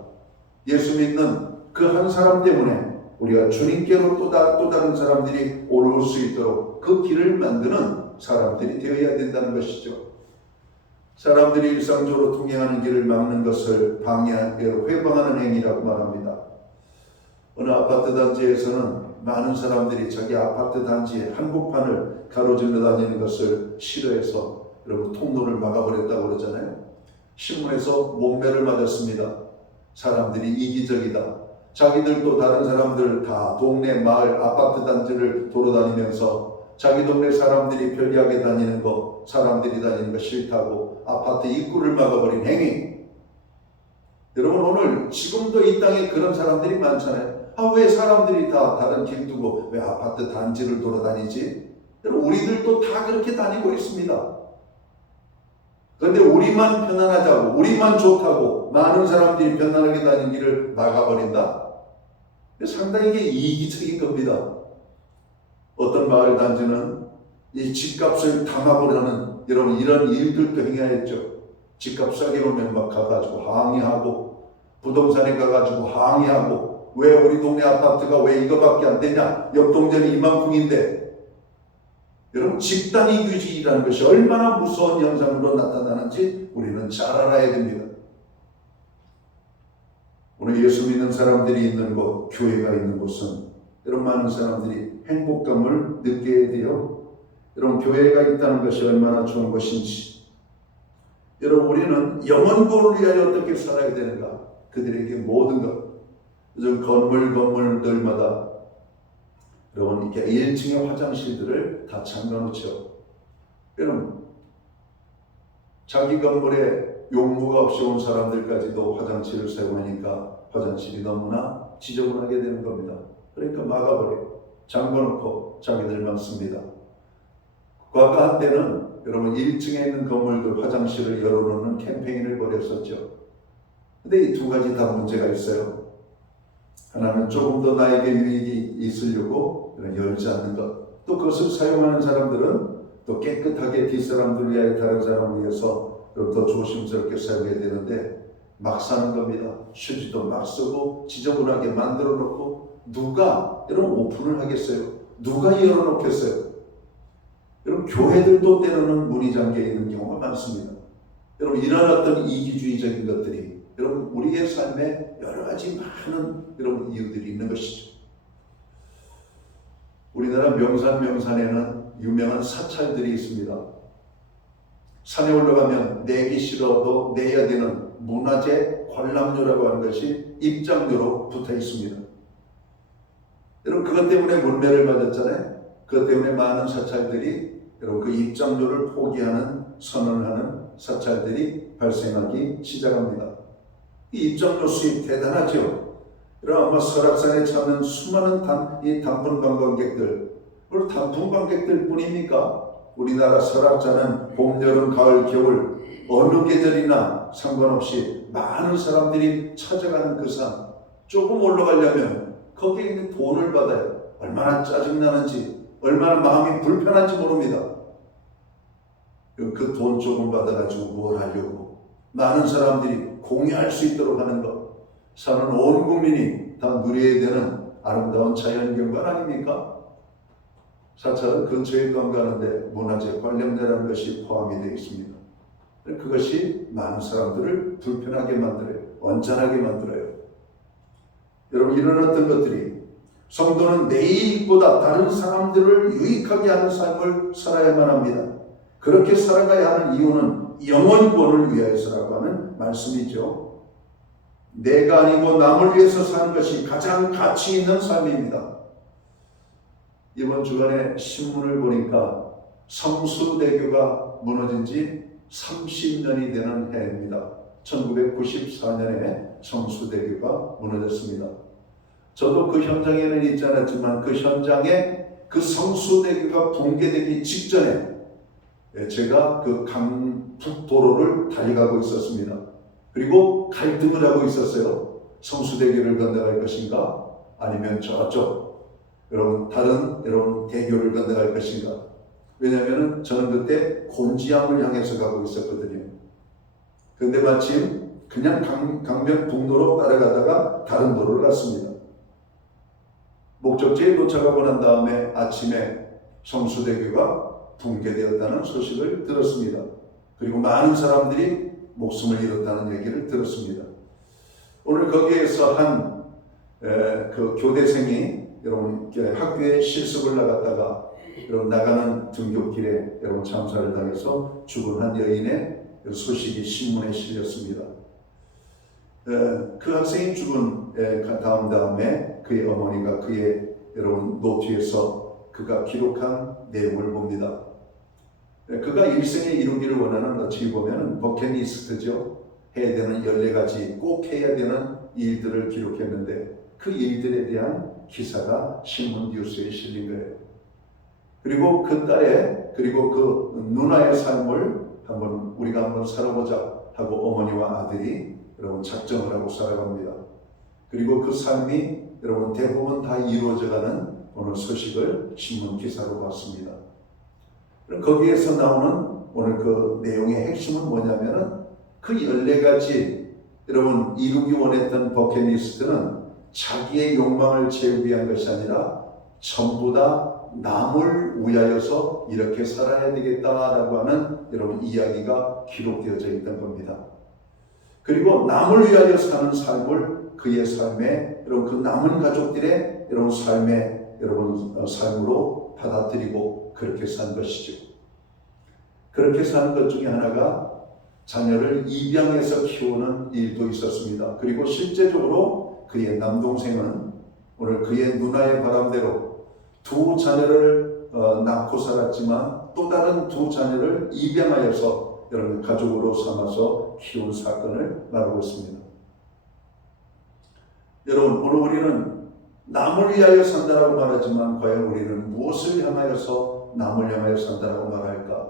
예수 믿는 그 한 사람 때문에 우리가 주님께로 또 다른 사람들이 올 수 있도록 그 길을 만드는 사람들이 되어야 된다는 것이죠. 사람들이 일상적으로 통행하는 길을 막는 것을 방해하고 회방하는 행위라고 말합니다. 어느 아파트 단지에서는 많은 사람들이 자기 아파트 단지의 한복판을 가로질러 다니는 것을 싫어해서 여러분 통로를 막아버렸다고 그러잖아요. 신문에서 몸매를 맞았습니다. 사람들이 이기적이다. 자기들도 다른 사람들 다 동네 마을 아파트 단지를 돌아다니면서 자기 동네 사람들이 편리하게 다니는 거 사람들이 다니는 거 싫다고 아파트 입구를 막아버린 행위. 여러분 오늘 지금도 이 땅에 그런 사람들이 많잖아요. 왜 사람들이 다 다른 길 두고 왜 아파트 단지를 돌아다니지? 여러분 우리들도 다 그렇게 다니고 있습니다. 그런데 우리만 편안하자고 우리만 좋다고 많은 사람들이 편안하게 다니는 길을 막아버린다? 상당히 이게 이기적인 겁니다. 어떤 마을 단지는 이 집값을 담아보려는 여러분 이런 일들도 행하였죠. 집값 싸게 오면 막 가가지고 항의하고 부동산에 가가지고 항의하고 왜 우리 동네 아파트가 왜 이거밖에 안 되냐? 옆 동전이 이만큼인데. 여러분 집단 이기주의라는 것이 얼마나 무서운 현상으로 나타나는지 우리는 잘 알아야 됩니다. 오늘 예수 믿는 사람들이 있는 곳, 교회가 있는 곳은 여러분 많은 사람들이 행복감을 느껴야 돼요. 여러분 교회가 있다는 것이 얼마나 좋은 것인지. 여러분 우리는 영혼 구원을 위하여 어떻게 살아야 되는가? 그들에게 모든 것. 요즘 건물들마다 여러분 이렇게 1층의 화장실들을 다 잠가놓죠. 여러분 자기 건물에 용무가 없이 온 사람들까지도 화장실을 사용하니까 화장실이 너무나 지저분하게 되는 겁니다. 그러니까 막아버려요. 잠궈놓고 자기들만 씁니다. 과거 한때는 여러분 1층에 있는 건물들 화장실을 열어놓는 캠페인을 벌였었죠. 근데 이 두 가지 다 문제가 있어요. 하나는 조금 더 나에게 유익이 있으려고 열지 않는 것. 또 그것을 사용하는 사람들은 또 깨끗하게 뒷사람들을 위하여 다른 사람을 위해서 더 조심스럽게 사용해야 되는데 막 사는 겁니다. 휴지도 막 쓰고 지저분하게 만들어 놓고 누가 여러분 오픈을 하겠어요? 누가 열어놓겠어요? 여러분 교회들도 때로는 문이 잠겨 있는 경우가 많습니다. 여러분 이런 어떤 이기주의적인 것들이 여러분 우리의 삶에 여러 가지 많은 여러분 이유들이 있는 것이죠. 우리나라 명산에는 유명한 사찰들이 있습니다. 산에 올라가면 내기 싫어도 내야 되는 문화재 관람료라고 하는 것이 입장료로 붙어 있습니다. 여러분 그것 때문에 문매를 맞았잖아요. 그것 때문에 많은 사찰들이 여러분 그 입장료를 포기하는 선언을 하는 사찰들이 발생하기 시작합니다. 이 입장료 수입 대단하죠. 여러분 아마 설악산에 찾는 수많은 단품 관광객들, 그리고 단품 관객들 뿐입니까? 우리나라 설악산은 봄, 여름, 가을, 겨울 어느 계절이나 상관없이 많은 사람들이 찾아가는 그 산, 조금 올라가려면 거기에 있는 돈을 받아요. 얼마나 짜증나는지, 얼마나 마음이 불편한지 모릅니다. 그 돈 조금 받아가지고 뭘 하려고. 많은 사람들이 공유할 수 있도록 하는 것. 사는 온 국민이 다 누려야 되는 아름다운 자연경관 아닙니까? 4차는 근처에도 안 가는데 문화재 관련자라는 것이 포함이 되어 있습니다. 그것이 많은 사람들을 불편하게 만들어요. 완전하게 만들어요. 여러분, 이런 어떤 것들이 성도는 내 이익보다 다른 사람들을 유익하게 하는 삶을 살아야만 합니다. 그렇게 살아가야 하는 이유는 영혼권을 위하여서라고 하는 말씀이죠. 내가 아니고 남을 위해서 사는 것이 가장 가치 있는 삶입니다. 이번 주간에 신문을 보니까 성수대교가 무너진 지 30년이 되는 해입니다. 1994년에 성수대교가 무너졌습니다. 저도 그 현장에는 있지 않았지만 그 현장에 그 성수대교가 붕괴되기 직전에 제가 그 강북도로를 달려가고 있었습니다. 그리고 갈등을 하고 있었어요. 성수대교를 건너갈 것인가 아니면 저쪽 다른 대교를 건너갈 것인가. 왜냐하면 저는 그때 곤지암을 향해서 가고 있었거든요. 그런데 마침 그냥 강변북로로 따라가다가 다른 도로를 갔습니다. 목적지에 도착하고 난 다음에 아침에 성수대교가 붕괴되었다는 소식을 들었습니다. 그리고 많은 사람들이 목숨을 잃었다는 얘기를 들었습니다. 오늘 거기에서 한 그 교대생이 여러분 학교에 실습을 나갔다가 여러분 나가는 등굣길에 여러분 참사를 당해서 죽은 한 여인의 소식이 신문에 실렸습니다. 그 학생이 죽은 다음에 그의 어머니가 그의 여러분 노트에서 그가 기록한 내용을 봅니다. 그가 일생에 이루기를 원하는 어찌 보면 버킷리스트죠. 해야 되는 14가지 꼭 해야 되는 일들을 기록했는데 그 일들에 대한 기사가 신문 뉴스에 실린 거예요. 그리고 그 딸의 그리고 그 누나의 삶을 우리가 한번 살아보자 하고 어머니와 아들이 여러분 작정을 하고 살아갑니다. 그리고 그 삶이 여러분 대부분 다 이루어져가는 오늘 소식을 신문 기사로 봤습니다. 거기에서 나오는 오늘 그 내용의 핵심은 뭐냐면은 그 14가지 여러분 이루기 원했던 버킷리스트는 자기의 욕망을 채우기 위한 것이 아니라 전부 다 남을 위하여서 이렇게 살아야 되겠다라고 하는 여러분 이야기가 기록되어져 있던 겁니다. 그리고 남을 위하여 사는 삶을 그의 삶에 여러분 그 남은 가족들의 여러분 삶의 여러분 삶으로 받아들이고 그렇게 산 것이죠. 그렇게 사는 것 중에 하나가 자녀를 입양해서 키우는 일도 있었습니다. 그리고 실제적으로 그의 남동생은 오늘 그의 누나의 바람대로 2 자녀를 낳고 살았지만 또 다른 2 자녀를 입양하여서 여러분 가족으로 삼아서 키운 사건을 말하고 있습니다. 여러분 오늘 우리는 남을 위하여 산다라고 말하지만 과연 우리는 무엇을 향하여서 남을 향하여 산다라고 말할까?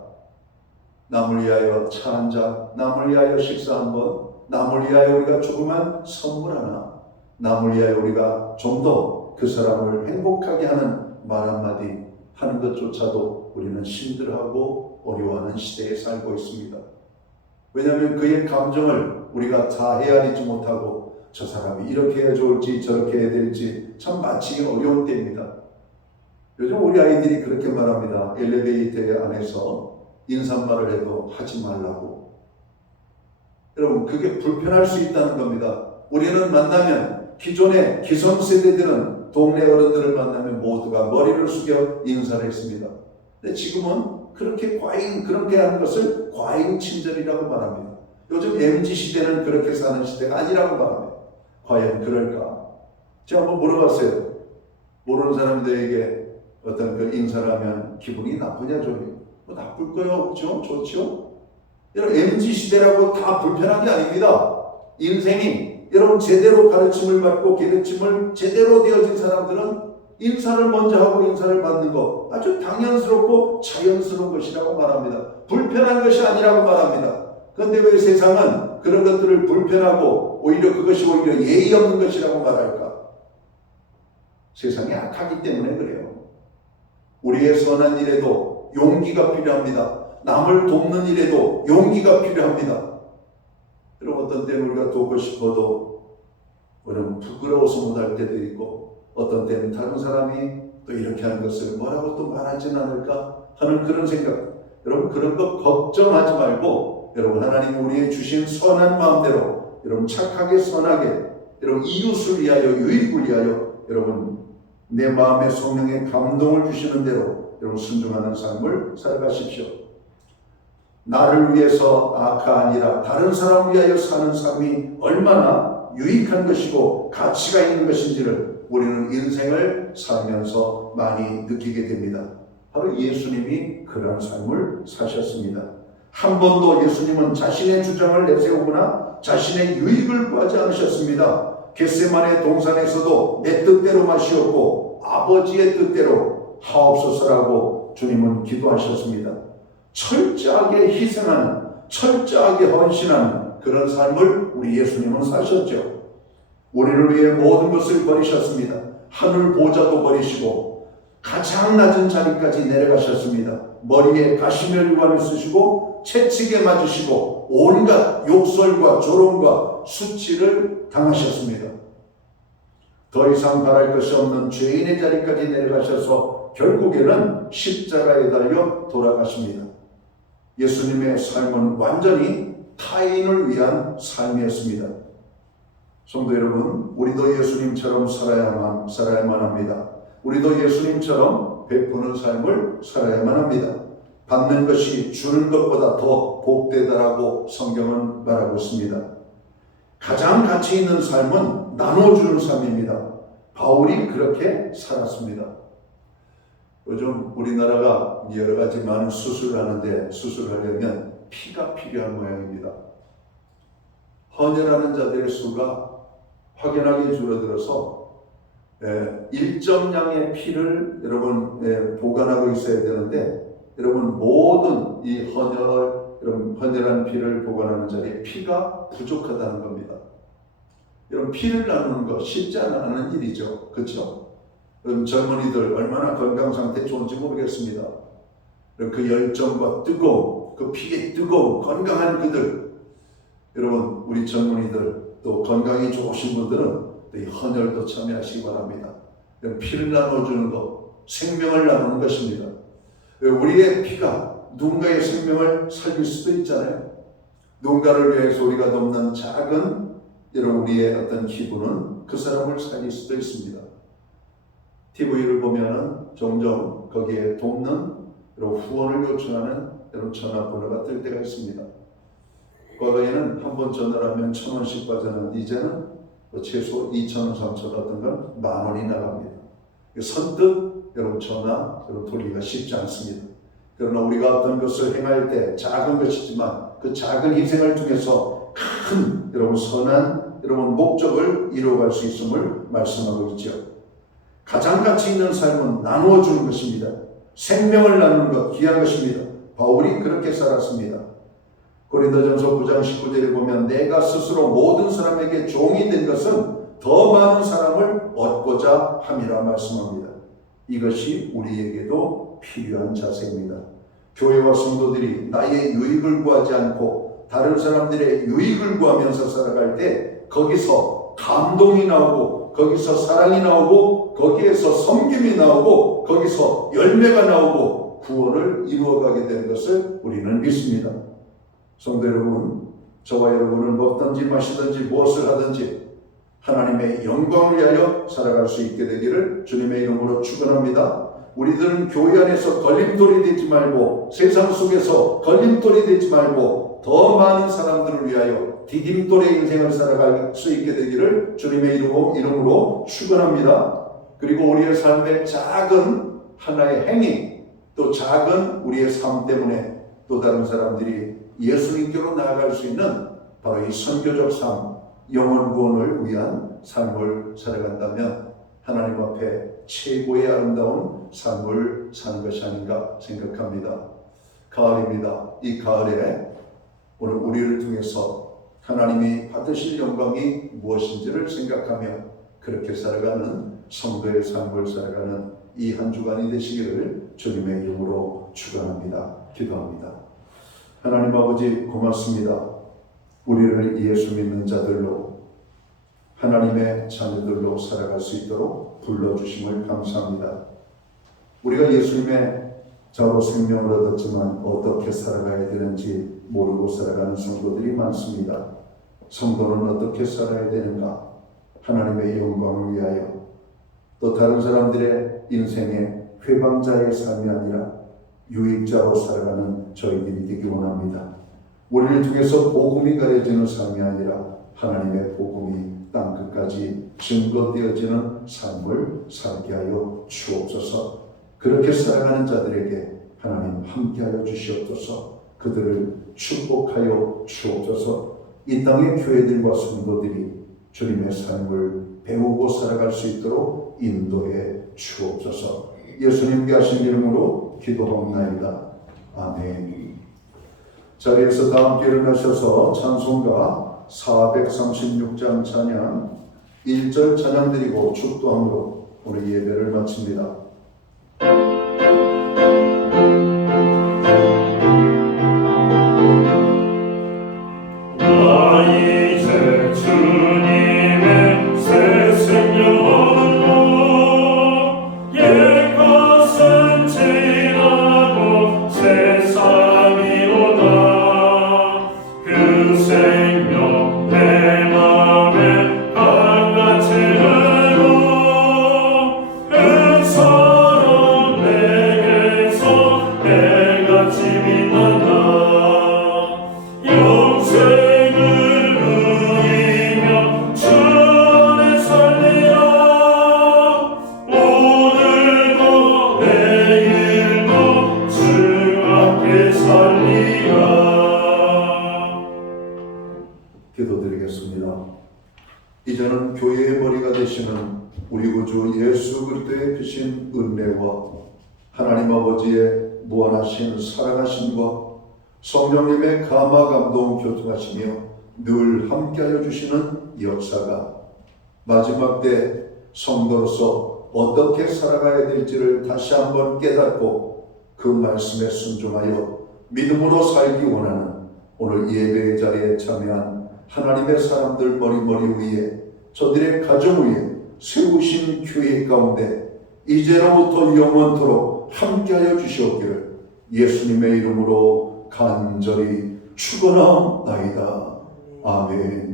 남을 위하여 차 한 잔, 남을 위하여 식사 한 번, 남을 위하여 우리가 조그만 선물 하나, 남을 위하여 우리가 좀 더 그 사람을 행복하게 하는 말 한마디 하는 것조차도 우리는 힘들어하고 어려워하는 시대에 살고 있습니다. 왜냐하면 그의 감정을 우리가 다 헤아리지 못하고 저 사람이 이렇게 해야 좋을지 저렇게 해야 될지 참 맞히기 어려운 때입니다. 요즘 우리 아이들이 그렇게 말합니다. 엘리베이터 안에서 인사말을 해도 하지 말라고. 여러분 그게 불편할 수 있다는 겁니다. 우리는 만나면 기존의 기성세대들은 동네 어른들을 만나면 모두가 머리를 숙여 인사를 했습니다. 근데 지금은 그렇게 그렇게 하는 것을 과잉 친절이라고 말합니다. 요즘 MZ시대는 그렇게 사는 시대가 아니라고 말합니다. 과연 그럴까? 제가 한번 물어봤어요. 모르는 사람들에게 어떤 그 인사를 하면 기분이 나쁘냐 좋냐? 뭐 나쁠 거요 없죠? 좋죠? 여러분 MZ시대라고 다 불편한 게 아닙니다. 인생이 여러분 제대로 가르침을 받고 가르침을 제대로 되어진 사람들은 인사를 먼저 하고 인사를 받는 것 아주 당연스럽고 자연스러운 것이라고 말합니다. 불편한 것이 아니라고 말합니다. 그런데 왜 세상은 그런 것들을 불편하고 오히려 그것이 오히려 예의 없는 것이라고 말할까? 세상이 악하기 때문에 그래요. 우리의 선한 일에도 용기가 필요합니다. 남을 돕는 일에도 용기가 필요합니다. 여러분, 어떤 때는 우리가 돕고 싶어도 여러분 부끄러워서 못할 때도 있고, 어떤 때는 다른 사람이 또 이렇게 하는 것을 뭐라고 또 말하진 않을까 하는 그런 생각. 여러분, 그런 거 걱정하지 말고, 여러분, 하나님이 우리에게 주신 선한 마음대로 여러분 착하게 선하게 여러분 이웃을 위하여, 유익을 위하여 여러분 내 마음에 성령의 감동을 주시는 대로 여러분 순종하는 삶을 살아가십시오. 나를 위해서가 아니라 다른 사람을 위하여 사는 삶이 얼마나 유익한 것이고 가치가 있는 것인지를 우리는 인생을 살면서 많이 느끼게 됩니다. 바로 예수님이 그런 삶을 사셨습니다. 한 번도 예수님은 자신의 주장을 내세우거나 자신의 유익을 구하지 않으셨습니다. 겟세마네 동산에서도 내 뜻대로 마시었고 아버지의 뜻대로 하옵소서라고 주님은 기도하셨습니다. 철저하게 희생하는, 철저하게 헌신하는 그런 삶을 우리 예수님은 사셨죠. 우리를 위해 모든 것을 버리셨습니다. 하늘 보좌도 버리시고 가장 낮은 자리까지 내려가셨습니다. 머리에 가시면류관을 쓰시고 채찍에 맞으시고 온갖 욕설과 조롱과 수치를 당하셨습니다. 더 이상 바랄 것이 없는 죄인의 자리까지 내려가셔서 결국에는 십자가에 달려 돌아가십니다. 예수님의 삶은 완전히 타인을 위한 삶이었습니다. 성도 여러분, 우리도 예수님처럼 살아야만 합니다. 우리도 예수님처럼 베푸는 삶을 살아야만 합니다. 받는 것이 주는 것보다 더 복되다라고 성경은 말하고 있습니다. 가장 가치 있는 삶은 나눠주는 삶입니다. 바울이 그렇게 살았습니다. 요즘 우리나라가 여러 가지 많은 수술을 하는데 수술하려면 피가 필요한 모양입니다. 헌혈하는 자들의 수가 확연하게 줄어들어서 일정량의 피를 여러분 보관하고 있어야 되는데, 여러분 모든 이 헌혈한 피를 보관하는 자리에 피가 부족하다는 겁니다. 여러분, 피를 나누는 거 쉽지 않은 일이죠. 그렇죠? 젊은이들 얼마나 건강 상태 좋은지 모르겠습니다. 그 열정과 뜨거움, 그 피의 뜨거움, 건강한 그들, 여러분 우리 젊은이들 또 건강이 좋으신 분들은 이 헌혈도 참여하시기 바랍니다. 피를 나눠주는 것, 생명을 나누는 것입니다. 우리의 피가 누군가의 생명을 살릴 수도 있잖아요. 누군가를 위해서 우리가 돕는 작은 여러분 우리의 어떤 기부는 그 사람을 살릴 수도 있습니다. TV를 보면은 종종 거기에 돕는 여러분 후원을 요청하는 여러분 전화번호가 뜰 때가 있습니다. 과거에는 한 번 전화를 하면 1,000원씩 받았는데 이제는 최소 2,000원, 3,000원, 어떤 건 10,000원이 나갑니다. 선뜻 여러분 전화 여러분 돌리기가 쉽지 않습니다. 그러나 우리가 어떤 것을 행할 때 작은 것이지만 그 작은 희생을 통해서 큰 여러분 선한 여러분 목적을 이루어갈 수 있음을 말씀하고 있죠. 가장 가치 있는 삶은 나누어 주는 것입니다. 생명을 나누는 것 귀한 것입니다. 바울이 그렇게 살았습니다. 고린도전서 9장 19절에 보면 내가 스스로 모든 사람에게 종이 된 것은 더 많은 사람을 얻고자 함이라 말씀합니다. 이것이 우리에게도 필요한 자세입니다. 교회와 성도들이 나의 유익을 구하지 않고 다른 사람들의 유익을 구하면서 살아갈 때 거기서 감동이 나오고 거기서 사랑이 나오고 거기에서 섬김이 나오고 거기서 열매가 나오고 구원을 이루어가게 되는 것을 우리는 믿습니다. 성도 여러분, 저와 여러분은 먹든지 마시든지 무엇을 하든지 하나님의 영광을 위하여 살아갈 수 있게 되기를 주님의 이름으로 축원합니다. 우리들은 교회 안에서 걸림돌이 되지 말고 세상 속에서 걸림돌이 되지 말고 더 많은 사람들을 위하여 디딤돌의 인생을 살아갈 수 있게 되기를 주님의 이름으로 축원합니다. 그리고 우리의 삶의 작은 하나의 행위, 또 작은 우리의 삶 때문에 또 다른 사람들이 예수님께로 나아갈 수 있는 바로 이 선교적 삶, 영혼 구원을 위한 삶을 살아간다면 하나님 앞에 최고의 아름다운 삶을 사는 것이 아닌가 생각합니다. 가을입니다. 이 가을에 오늘 우리를 통해서 하나님이 받으실 영광이 무엇인지를 생각하며 그렇게 살아가는 성도의 삶을 살아가는 이 한 주간이 되시기를 주님의 이름으로 축원합니다. 기도합니다. 하나님 아버지 고맙습니다. 우리를 예수 믿는 자들로 하나님의 자녀들로 살아갈 수 있도록 불러주심을 감사합니다. 우리가 예수님의 자로 생명을 얻었지만 어떻게 살아가야 되는지 모르고 살아가는 성도들이 많습니다. 성도는 어떻게 살아야 되는가? 하나님의 영광을 위하여 또 다른 사람들의 인생의 회방자의 삶이 아니라 유익자로 살아가는 저희들이 되기 원합니다. 우리를 통해서 복음이 가려지는 삶이 아니라 하나님의 복음이 땅끝까지 증거되어지는 삶을 살게 하여 주옵소서. 그렇게 살아가는 자들에게 하나님 함께하여 주시옵소서. 그들을 축복하여 주옵소서. 이 땅의 교회들과 성도들이 주님의 삶을 배우고 살아갈 수 있도록 인도해 주옵소서. 예수님께 하신 이름으로 기도하옵나이다. 아멘. 자리에서 다 함께 일어나셔서 찬송가 436장 찬양 1절 찬양 드리고 축도함으로 오늘 예배를 마칩니다. 이제 주님의 새 생명으로 옛 것은 지나고 새 삶이로다. 그 생명 내 맘에 강같이 흐르고 그 사랑 내게서 해같이 빛난다. 영생을 누리며 주 안에 살리라. 오늘도 내일도 주 앞에 살리라. 기도드리겠습니다. 이제는 교회의 머리가 되시는 우리 구주 예수 그리스도의 크신 은혜와 하나님 아버지의 무한하신 사랑하심과 성령님의 감화 감동 교통하시며 늘 함께하여 주시는 역사가 마지막 때 성도로서 어떻게 살아가야 될지를 다시 한번 깨닫고 그 말씀에 순종하여 믿음으로 살기 원하는 오늘 예배의 자리에 참여한 하나님의 사람들 머리 위에 저들의 가정 위에 세우신 교회 가운데 이제로부터 영원토록 함께하여 주시옵기를 예수님의 이름으로 간절히 축원하옵나이다. 아멘.